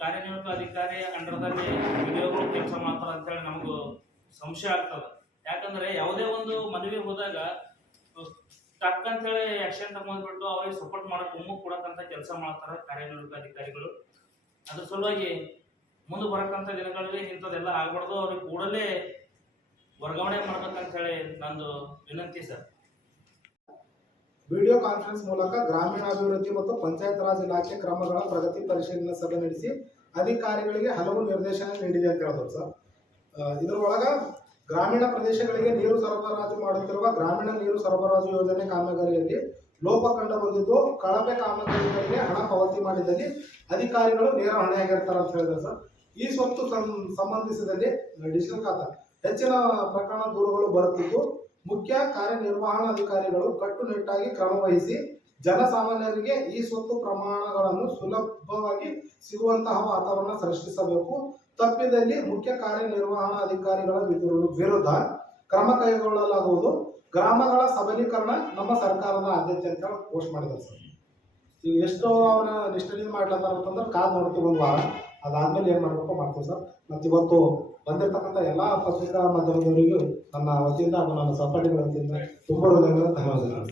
ಕಾರ್ಯನಿರ್ವಾಹಕ ಅಧಿಕಾರಿ ಅಂಡರ್ದಲ್ಲಿ PDOಗಳು ಕೆಲಸ ಮಾಡ್ತಾರ ಅಂತೇಳಿ ನಮಗೂ ಸಂಶಯ ಆಗ್ತದೆ. ಯಾಕಂದ್ರೆ ಯಾವುದೇ ಒಂದು ಮನವಿ ಹೋದಾಗ ಟಕ್ ಅಂತೇಳಿ ಆಕ್ಷನ್ ತಗೊಂಡ್ಬಿಟ್ಟು ಅವ್ರಿಗೆ ಸಪೋರ್ಟ್ ಮಾಡಕ್ ಒಮ್ಮೆ ಕೊಡಕ್ಕಂತ ಕೆಲಸ ಮಾಡ್ತಾರ ಕಾರ್ಯನಿರ್ವಾಹಕ ಅಧಿಕಾರಿಗಳು. ಅದ್ರ ಸಲುವಾಗಿ ಮುಂದೆ ಬರಕ್ಕಂತ ದಿನಗಳಲ್ಲಿ ಇಂಥದ್ದೆಲ್ಲ ಆಗ್ಬಾರ್ದು, ಅವ್ರಿಗೆ ಕೂಡಲೇ ವರ್ಗಾವಣೆ ಮಾಡ್ಬೇಕಂತ ಹೇಳಿ ನಂದು ವಿನಂತಿ ಸರ್. ವಿಡಿಯೋ ಕಾನ್ಫರೆನ್ಸ್ ಮೂಲಕ ಗ್ರಾಮೀಣಾಭಿವೃದ್ಧಿ ಮತ್ತು ಪಂಚಾಯತ್ ರಾಜ್ ಇಲಾಖೆ ಕ್ರಮಗಳ ಪ್ರಗತಿ ಪರಿಶೀಲನಾ ಸಭೆ ನಡೆಸಿ ಅಧಿಕಾರಿಗಳಿಗೆ ಹಲವು ನಿರ್ದೇಶನ ನೀಡಿದೆ ಅಂತ ಹೇಳಿದ್ರು ಸರ್. ಇದರೊಳಗ ಗ್ರಾಮೀಣ ಪ್ರದೇಶಗಳಿಗೆ ನೀರು ಸರಬರಾಜು ಮಾಡುತ್ತಿರುವ ಗ್ರಾಮೀಣ ನೀರು ಸರಬರಾಜು ಯೋಜನೆ ಕಾಮಗಾರಿಯಲ್ಲಿ ಲೋಪ ಕಂಡು ಬಂದಿದ್ದು, ಕಳಪೆ ಕಾಮಗಾರಿಗಳಿಗೆ ಹಣ ಪಾವತಿ ಮಾಡಿದಲ್ಲಿ ಅಧಿಕಾರಿಗಳು ನೇರ ಹೊಣೆಯಾಗಿರ್ತಾರೆ ಅಂತ ಹೇಳಿದ್ರು ಸರ್. ಈ ಸ್ವತ್ತು ಸಂಬಂಧಿಸಿದಲ್ಲಿ ಡಿಜಿಟಲ್ ಖಾತಾ ಹೆಚ್ಚಿನ ಪ್ರಕರಣ ದೂರುಗಳು ಬರುತ್ತಿದ್ದು, ಮುಖ್ಯ ಕಾರ್ಯನಿರ್ವಹಣಾಧಿಕಾರಿಗಳು ಕಟ್ಟುನಿಟ್ಟಾಗಿ ಕ್ರಮ ವಹಿಸಿ ಜನಸಾಮಾನ್ಯರಿಗೆ ಈ ಸ್ವತ್ತು ಪ್ರಮಾಣಗಳನ್ನು ಸುಲಭವಾಗಿ ಸಿಗುವಂತಹ ವಾತಾವರಣ ಸೃಷ್ಟಿಸಬೇಕು. ತಪ್ಪಿದಲ್ಲಿ ಮುಖ್ಯ ಕಾರ್ಯನಿರ್ವಹಣಾಧಿಕಾರಿಗಳ ವಿರುದ್ಧ ಕ್ರಮ ಕೈಗೊಳ್ಳಲಾಗುವುದು. ಗ್ರಾಮಗಳ ಸಬಲೀಕರಣ ನಮ್ಮ ಸರ್ಕಾರದ ಆದ್ಯತೆ ಅಂತ ಪೋಸ್ಟ್ ಮಾಡಿದ್ದಾರೆ ಸರ್. ಈಗ ಎಷ್ಟು ಅವರ ನಿಷ್ಠೆಯಿಂದ ಮಾಡ್ಲತ್ತಾರ ಅಂತಂದ್ರೆ ಕಾದ್ ನೋಡ್ತೀವಿ ಒಂದು ವಾರ, ಅದಾದ್ಮೇಲೆ ಏನ್ ಮಾಡ್ಬೇಕು ಮಾಡ್ತೀವಿ ಸರ್. ಮತ್ತೆ ಇವತ್ತು ಬಂದಿರತಕ್ಕಂಥ ಎಲ್ಲಾ ಪತ್ರಿಕಾ ಮಾಧ್ಯಮದವರಿಗೂ ನನ್ನ ವತಿಯಿಂದ ಹಾಗೂ ನನ್ನ ಸಹಪಾಠಿಗಳ ವತಿಯಿಂದ ತುಂಬ ಧನ್ಯವಾದಗಳು.